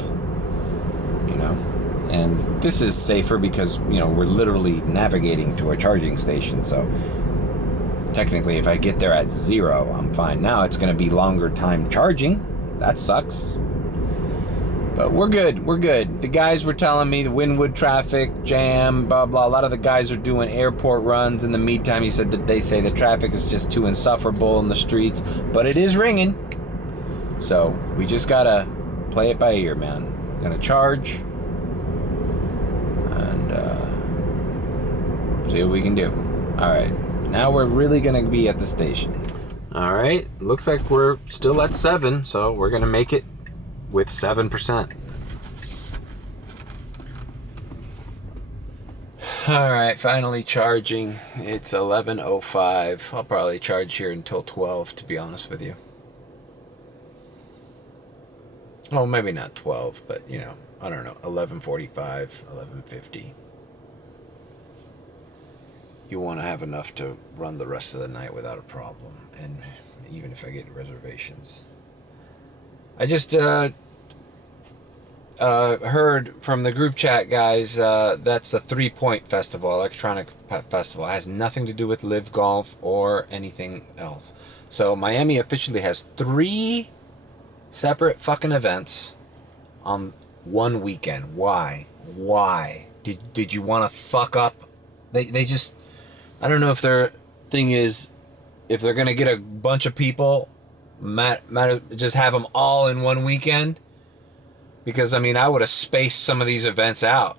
And this is safer because we're literally navigating to a charging station. So technically, if I get there at 0, I'm fine. Now it's gonna be longer time charging. That sucks. But we're good, we're good. The guys were telling me the Wynwood traffic jam, blah, blah. A lot of the guys are doing airport runs. In the meantime, he said that they say the traffic is just too insufferable in the streets, but it is ringing. So we just gotta play it by ear, man. We're gonna charge and see what we can do. All right, now we're really gonna be at the station. All right, looks like we're still at 7, so we're gonna make it with 7%. All right, finally charging. It's 11:05. I'll probably charge here until 12, to be honest with you. Oh, maybe not 12, but I don't know, 11:45, 11:50. You want to have enough to run the rest of the night without a problem, and even if I get reservations. I just heard from the group chat guys, that's a 3 Point Festival, electronic festival. It has nothing to do with LIV Golf or anything else. So Miami officially has 3 separate fucking events on one weekend. Why? Did you want to fuck up? They just, I don't know if their thing is, if they're gonna get a bunch of people, just have them all in one weekend. Because I would have spaced some of these events out.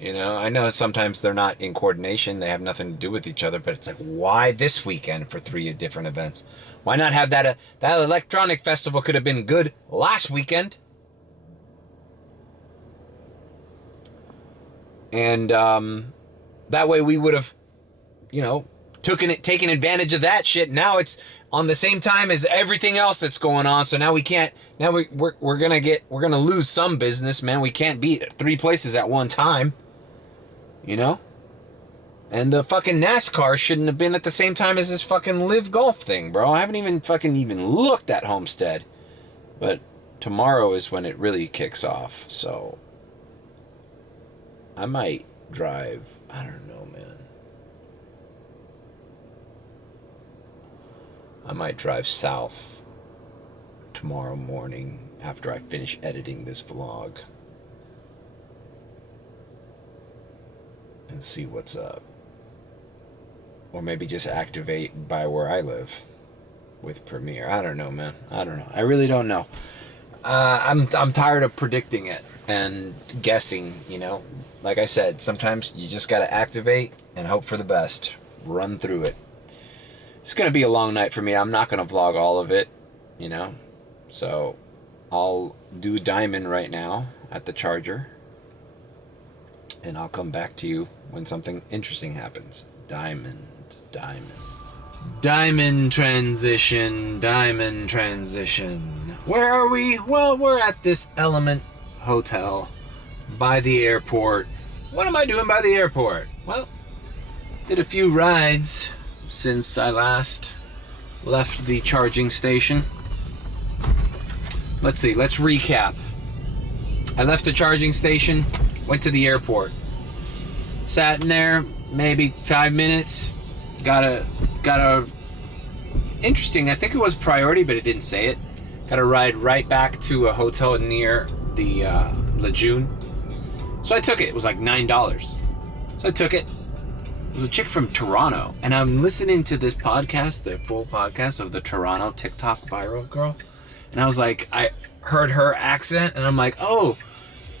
I know sometimes they're not in coordination, they have nothing to do with each other, but it's like, why this weekend for 3 different events? Why not have that electronic festival could have been good last weekend? And that way we would have, taken advantage of that shit. Now it's on the same time as everything else that's going on. So now we can't. Now we're gonna lose some business, man. We can't be at 3 places at one time. You know? And the fucking NASCAR shouldn't have been at the same time as this fucking LIV golf thing, bro. I haven't even looked at Homestead. But tomorrow is when it really kicks off, so I might drive, I don't know, man. I might drive south tomorrow morning after I finish editing this vlog and see what's up. Or maybe just activate by where I live with Premiere. I don't know, man. I don't know. I really don't know. I'm tired of predicting it and guessing, you know. Like I said, sometimes you just gotta activate and hope for the best. Run through it. It's gonna be a long night for me. I'm not gonna vlog all of it, you know. So I'll do Diamond right now at the charger. And I'll come back to you when something interesting happens. Diamond. Diamond transition. Where are we? Well, we're at this Element Hotel by the airport. What am I doing by the airport? Well, did a few rides since I last left the charging station. Let's see, let's recap. I left the charging station, went to the airport. Sat in there maybe 5 minutes. Got a interesting, I think it was priority, but it didn't say it. Got a ride right back to a hotel near the Lejeune. So I took it. It was like $9. So I took it. It was a chick from Toronto. And I'm listening to this podcast, the full podcast of the Toronto TikTok viral girl. And I was like, I heard her accent and I'm like, oh,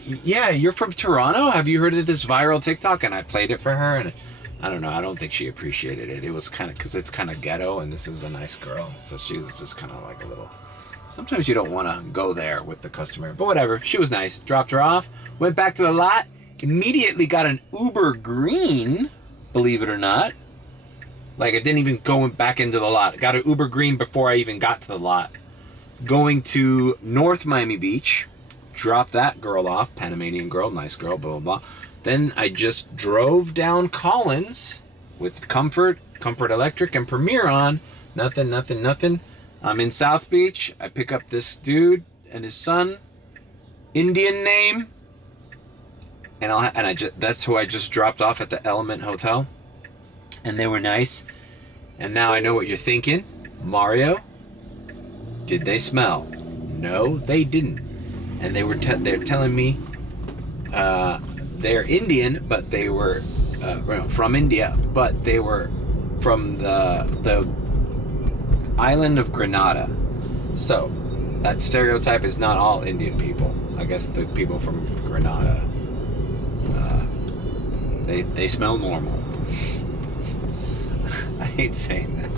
yeah, you're from Toronto? Have you heard of this viral TikTok? And I played it for her and I don't know, I don't think she appreciated it. It was kind of, because it's kind of ghetto and this is a nice girl. So she was just kind of like a little, sometimes you don't want to go there with the customer. But whatever, she was nice. Dropped her off, went back to the lot, immediately got an Uber Green, believe it or not. Like I didn't even go back into the lot. Got an Uber Green before I even got to the lot. Going to North Miami Beach, dropped that girl off, Panamanian girl, nice girl, blah, blah, blah. Then I just drove down Collins with Comfort Electric and Premiere on. Nothing. I'm in South Beach. I pick up this dude and his son, Indian name, and that's who I just dropped off at the Element Hotel, and they were nice. And now I know what you're thinking, Mario. Did they smell? No, they didn't. And they're telling me they're Indian, but they were from India, but they were from the island of Grenada. So that stereotype is not all Indian people. I guess the people from Grenada, they smell normal. I hate saying that,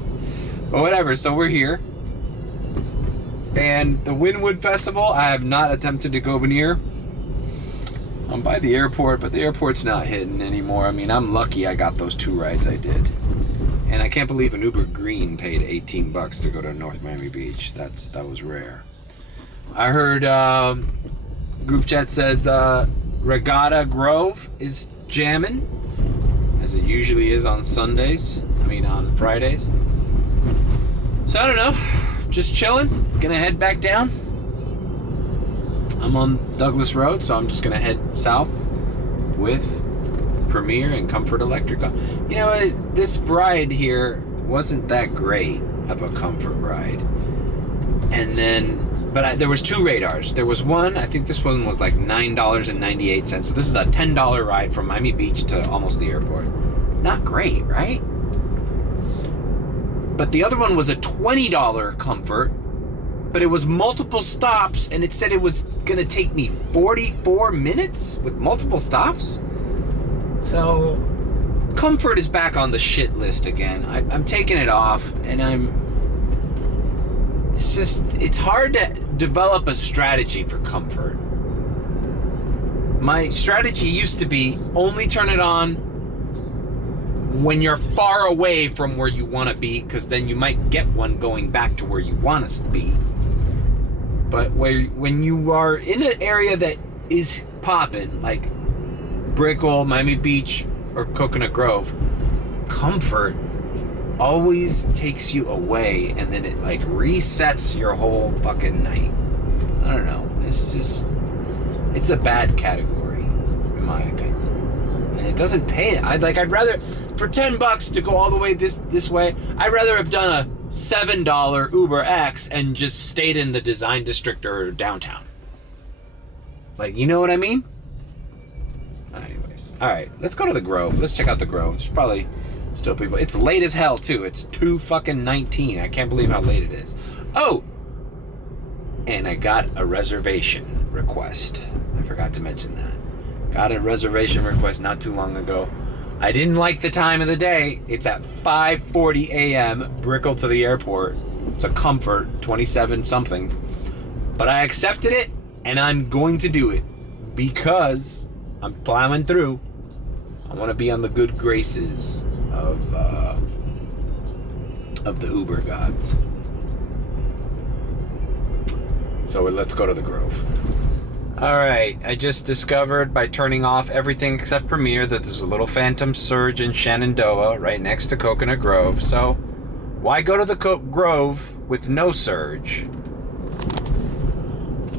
but whatever. So we're here, and the Wynwood Festival I have not attempted to go near. I'm by the airport, but the airport's not hidden anymore. I mean, I'm lucky I got those 2 rides I did. And I can't believe an Uber Green paid $18 to go to North Miami Beach. That was rare. I heard group chat says Regatta Grove is jamming, as it usually is on Sundays. I mean, on Fridays. So I don't know. Just chilling. Gonna head back down. I'm on Douglas Road, so I'm just gonna head south with Premiere and Comfort Electric. You know, this ride here wasn't that great of a comfort ride. And then, but there was 2 radars. There was one, I think this one was like $9.98. So this is a $10 ride from Miami Beach to almost the airport. Not great, right? But the other one was a $20 comfort, but it was multiple stops, and it said it was gonna take me 44 minutes with multiple stops. So Comfort is back on the shit list again. I'm taking it off, and it's hard to develop a strategy for Comfort. My strategy used to be only turn it on when you're far away from where you want to be, because then you might get one going back to where you want us to be. But when you are in an area that is popping, like Brickell, Miami Beach, or Coconut Grove, comfort always takes you away, and then it like resets your whole fucking night. I don't know. It's a bad category, in my opinion. And it doesn't pay. I'd rather, for $10 to go all the way this way, I'd rather have done a $7 Uber X and just stayed in the design district or downtown. Like, you know what I mean? Anyways. Alright, let's go to the Grove. Let's check out the Grove. There's probably still people. It's late as hell, too. It's 2:19. I can't believe how late it is. Oh! And I got a reservation request. I forgot to mention that. Got a reservation request not too long ago. I didn't like the time of the day. It's at 5:40 a.m. Brickell to the airport. It's a Comfort, 27 something. But I accepted it, and I'm going to do it because I'm plowing through. I want to be on the good graces of the Uber gods. So let's go to the Grove. Alright, I just discovered by turning off everything except Premiere that there's a little Phantom Surge in Shenandoah right next to Coconut Grove. So why go to the Grove with no surge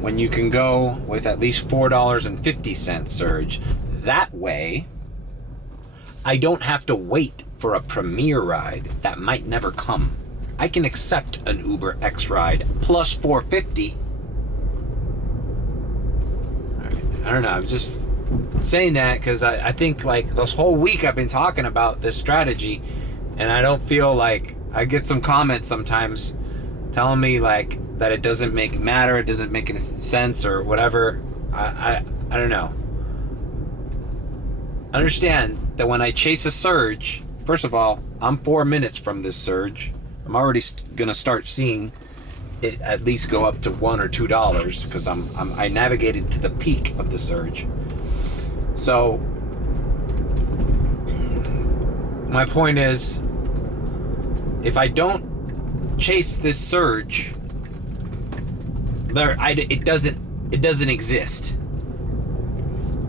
when you can go with at least $4.50 surge? That way, I don't have to wait for a Premiere ride that might never come. I can accept an Uber X ride plus $4.50. I don't know, I'm just saying that because I think like this whole week I've been talking about this strategy, and I don't feel like I get some comments sometimes telling me like that it doesn't matter, it doesn't make any sense or whatever. I don't know. Understand that when I chase a surge, first of all, I'm 4 minutes from this surge. I'm already gonna start seeing it at least go up to $1 or $2 because I navigated to the peak of the surge. So my point is, if I don't chase this surge, it doesn't exist.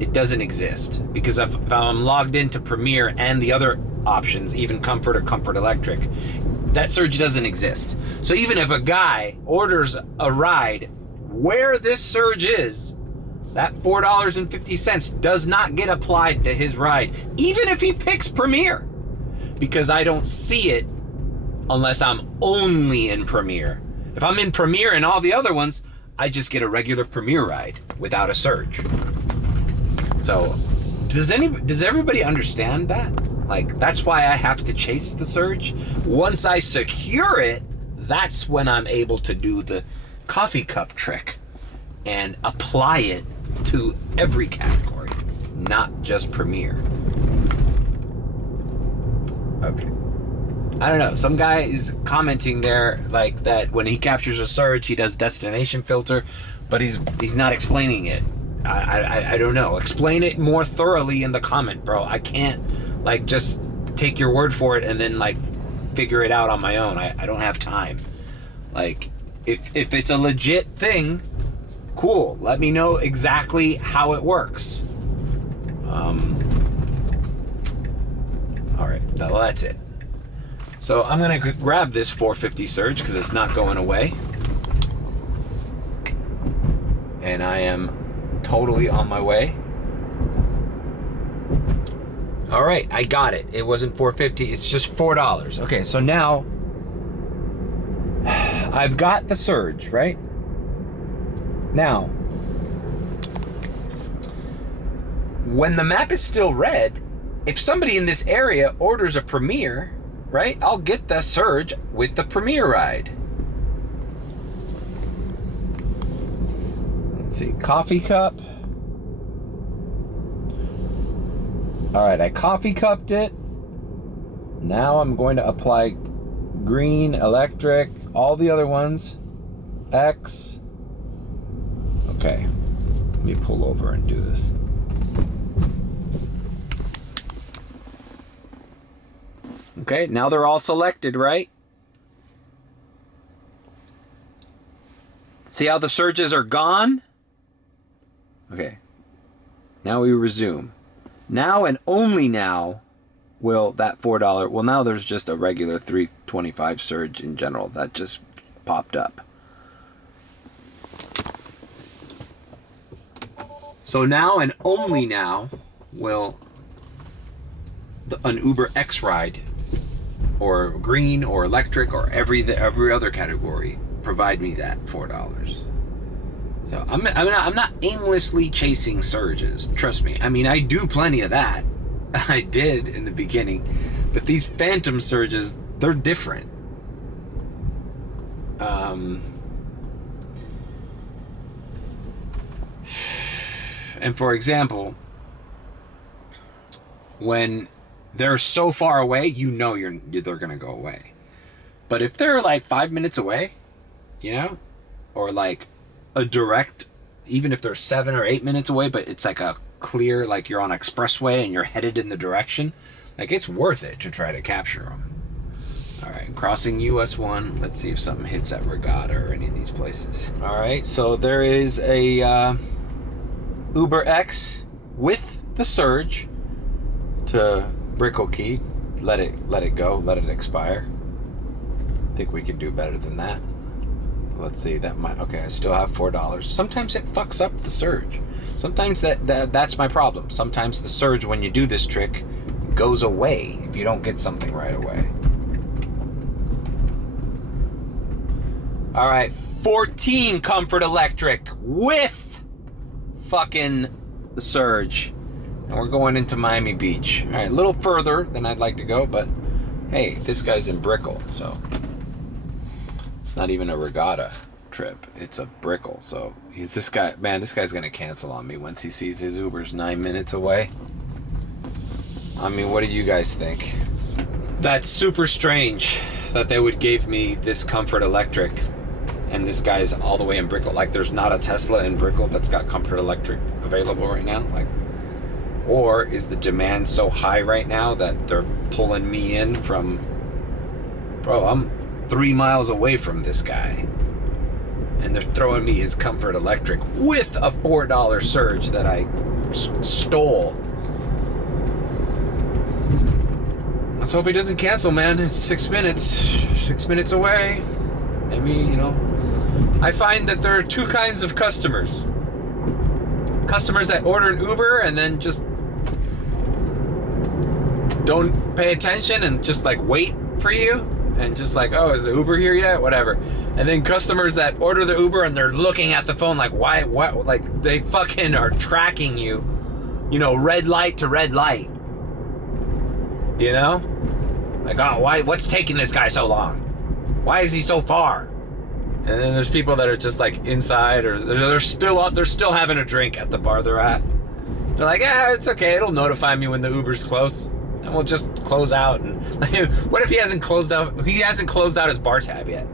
It doesn't exist because if I'm logged into Premiere and the other options, even Comfort or Comfort Electric, that surge doesn't exist. So even if a guy orders a ride where this surge is, that $4.50 does not get applied to his ride, even if he picks Premiere, because I don't see it unless I'm only in Premiere. If I'm in Premiere and all the other ones, I just get a regular Premiere ride without a surge. So does everybody understand that? Like, that's why I have to chase the surge. Once I secure it, that's when I'm able to do the coffee cup trick and apply it to every category, not just Premiere. Okay. I don't know. Some guy is commenting there like that when he captures a surge, he does destination filter, but he's not explaining it. I don't know. Explain it more thoroughly in the comment, bro. I can't like just take your word for it and then like figure it out on my own. I don't have time. Like if it's a legit thing, cool. Let me know exactly how it works. All right, well, that's it. So I'm gonna grab this 450 surge because it's not going away, and I am totally on my way. All right, I got it. It wasn't $4.50, it's just $4. Okay, so now I've got the surge, right? Now, when the map is still red, if somebody in this area orders a Premiere, right, I'll get the surge with the Premiere ride. Let's see, coffee cup. All right, I coffee cupped it. Now I'm going to apply green, electric, all the other ones. X. Okay, let me pull over and do this. Okay, now they're all selected, right? See how the surges are gone? Okay, now we resume. Now and only now will that $4, well, now there's just a regular $3.25 surge in general that just popped up. So now and only now will an Uber X ride, or green, or electric, or every other category provide me that $4. So I'm not aimlessly chasing surges. Trust me. I mean, I do plenty of that. I did in the beginning, but these phantom surges, they're different. And for example, when they're so far away, you know they're gonna go away. But if they're like 5 minutes away, you know, or like a direct, even if they're 7 or 8 minutes away, but it's like a clear, like you're on an expressway and you're headed in the direction, like it's worth it to try to capture them. All right, crossing US 1. Let's see if something hits at Regatta or any of these places. All right, so there is a Uber X with the surge to Brickell Key. Let it go, let it expire. I think we can do better than that. Let's see, that might, okay, I still have $4. Sometimes it fucks up the surge. Sometimes that's my problem. Sometimes the surge, when you do this trick, goes away if you don't get something right away. All right, 14 Comfort Electric with fucking the surge. And we're going into Miami Beach. All right, a little further than I'd like to go, but hey, this guy's in Brickell, so it's not even a Regatta trip. It's a Brickell, so this guy's gonna cancel on me once he sees his Uber's 9 minutes away. I mean, what do you guys think? That's super strange that they would give me this Comfort Electric and this guy's all the way in Brickell. Like, there's not a Tesla in Brickell that's got Comfort Electric available right now. Like, or is the demand so high right now that they're pulling me in from, bro, I'm 3 miles away from this guy, and they're throwing me his Comfort Electric with a $4 surge that I stole. Let's hope he doesn't cancel, man. It's 6 minutes. 6 minutes away. Maybe, you know. I find that there are two kinds of customers. Customers that order an Uber and then just don't pay attention and just like wait for you and just like, oh, is the Uber here yet? Whatever. And then customers that order the Uber and they're looking at the phone like, why, what? Like, they fucking are tracking you, you know, red light to red light. You know? Like, oh, what's taking this guy so long? Why is he so far? And then there's people that are just like inside, or they're still having a drink at the bar they're at. They're like, yeah, it's okay. It'll notify me when the Uber's close, and we'll just close out. And what if he hasn't closed out? He hasn't closed out his bar tab yet.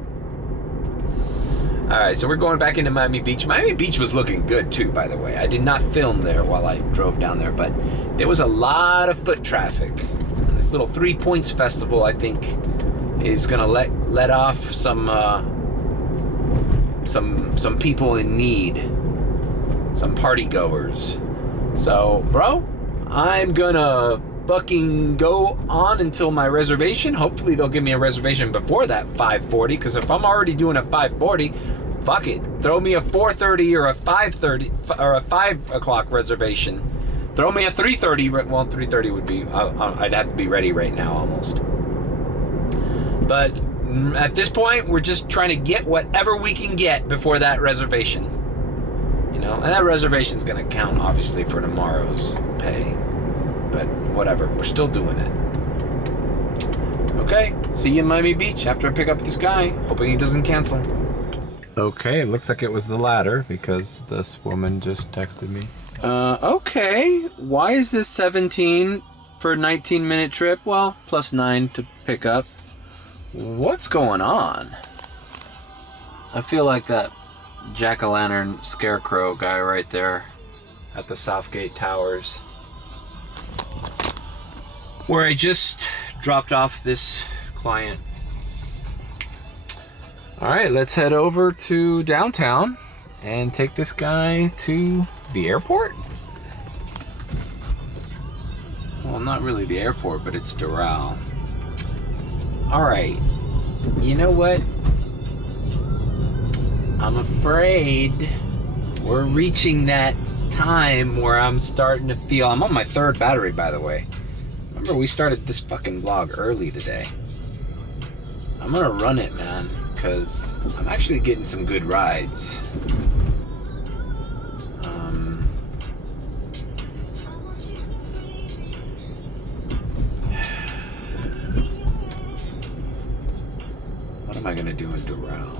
All right, so we're going back into Miami Beach. Miami Beach was looking good too, by the way. I did not film there while I drove down there, but there was a lot of foot traffic. This little 3 Points festival, I think, is gonna let off some people in need, some party goers. So, bro, I'm gonna fucking go on until my reservation. Hopefully they'll give me a reservation before that 5:40, because if I'm already doing a 5:40, fuck it, throw me a 4:30 or a 5:30 or a 5 o'clock reservation. Throw me a 3:30. Well, 3:30 would be, I'd have to be ready right now almost. But at this point, we're just trying to get whatever we can get before that reservation. You know, and that reservation's gonna count obviously for tomorrow's pay. But whatever, we're still doing it. Okay, see you in Miami Beach after I pick up this guy, hoping he doesn't cancel. Okay, it looks like it was the latter because this woman just texted me. Okay, why is this 17 for a 19-minute trip? Well, plus 9 to pick up. What's going on? I feel like that jack-o'-lantern scarecrow guy right there at the Southgate Towers, where I just dropped off this client. All right, let's head over to downtown and take this guy to the airport. not really the airport, but it's Doral. Alright. You know what? I'm afraid we're reaching that time where I'm starting to feel... I'm on my 3rd battery, by the way. Remember, we started this fucking vlog early today. I'm gonna run it, man, because I'm actually getting some good rides. What am I gonna do in Doral?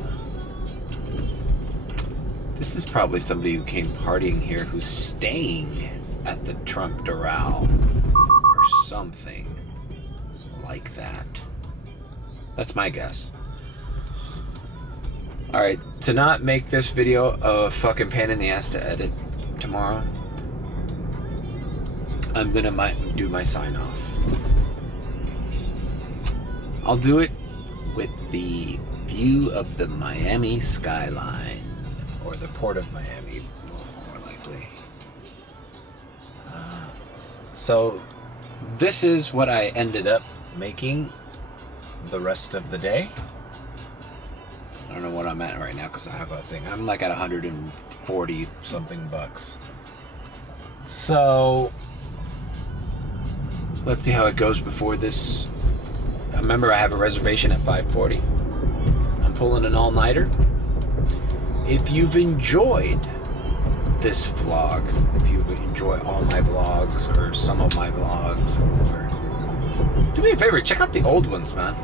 This is probably somebody who came partying here who's staying at the Trump Doral or something like that. That's my guess. Alright, to not make this video a fucking pain in the ass to edit tomorrow, I'm gonna do my sign off. I'll do it with the view of the Miami skyline, or the port of Miami, more likely. So this is what I ended up making the rest of the day. I don't know what I'm at right now because I have a thing. I'm like at 140 something bucks. So let's see how it goes before this. Remember, I have a reservation at 5:40. I'm pulling an all-nighter. If you've enjoyed this vlog, if you enjoy all my vlogs or some of my vlogs, or do me a favor, check out the old ones, man.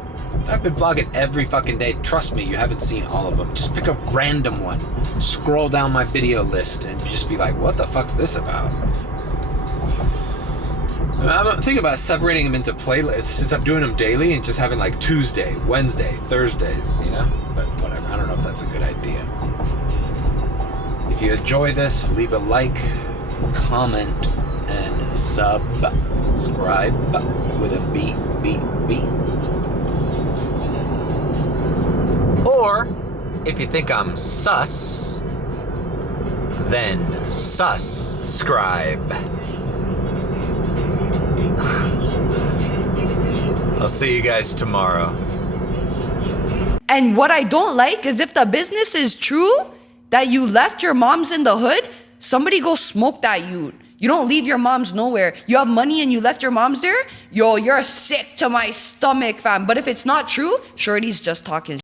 I've been vlogging every fucking day. Trust me, you haven't seen all of them. Just pick a random one, scroll down my video list, and just be like, what the fuck's this about? I'm thinking about separating them into playlists since I'm doing them daily and just having like Tuesday, Wednesday, Thursdays, you know? But whatever, I don't know if that's a good idea. If you enjoy this, leave a like, comment, and subscribe with a B. Or, if you think I'm sus, then subscribe. I'll see you guys tomorrow. And what I don't like is if the business is true, that you left your moms in the hood, somebody go smoke that youth. You don't leave your moms nowhere. You have money and you left your moms there? Yo, you're sick to my stomach, fam. But if it's not true, Shorty's just talking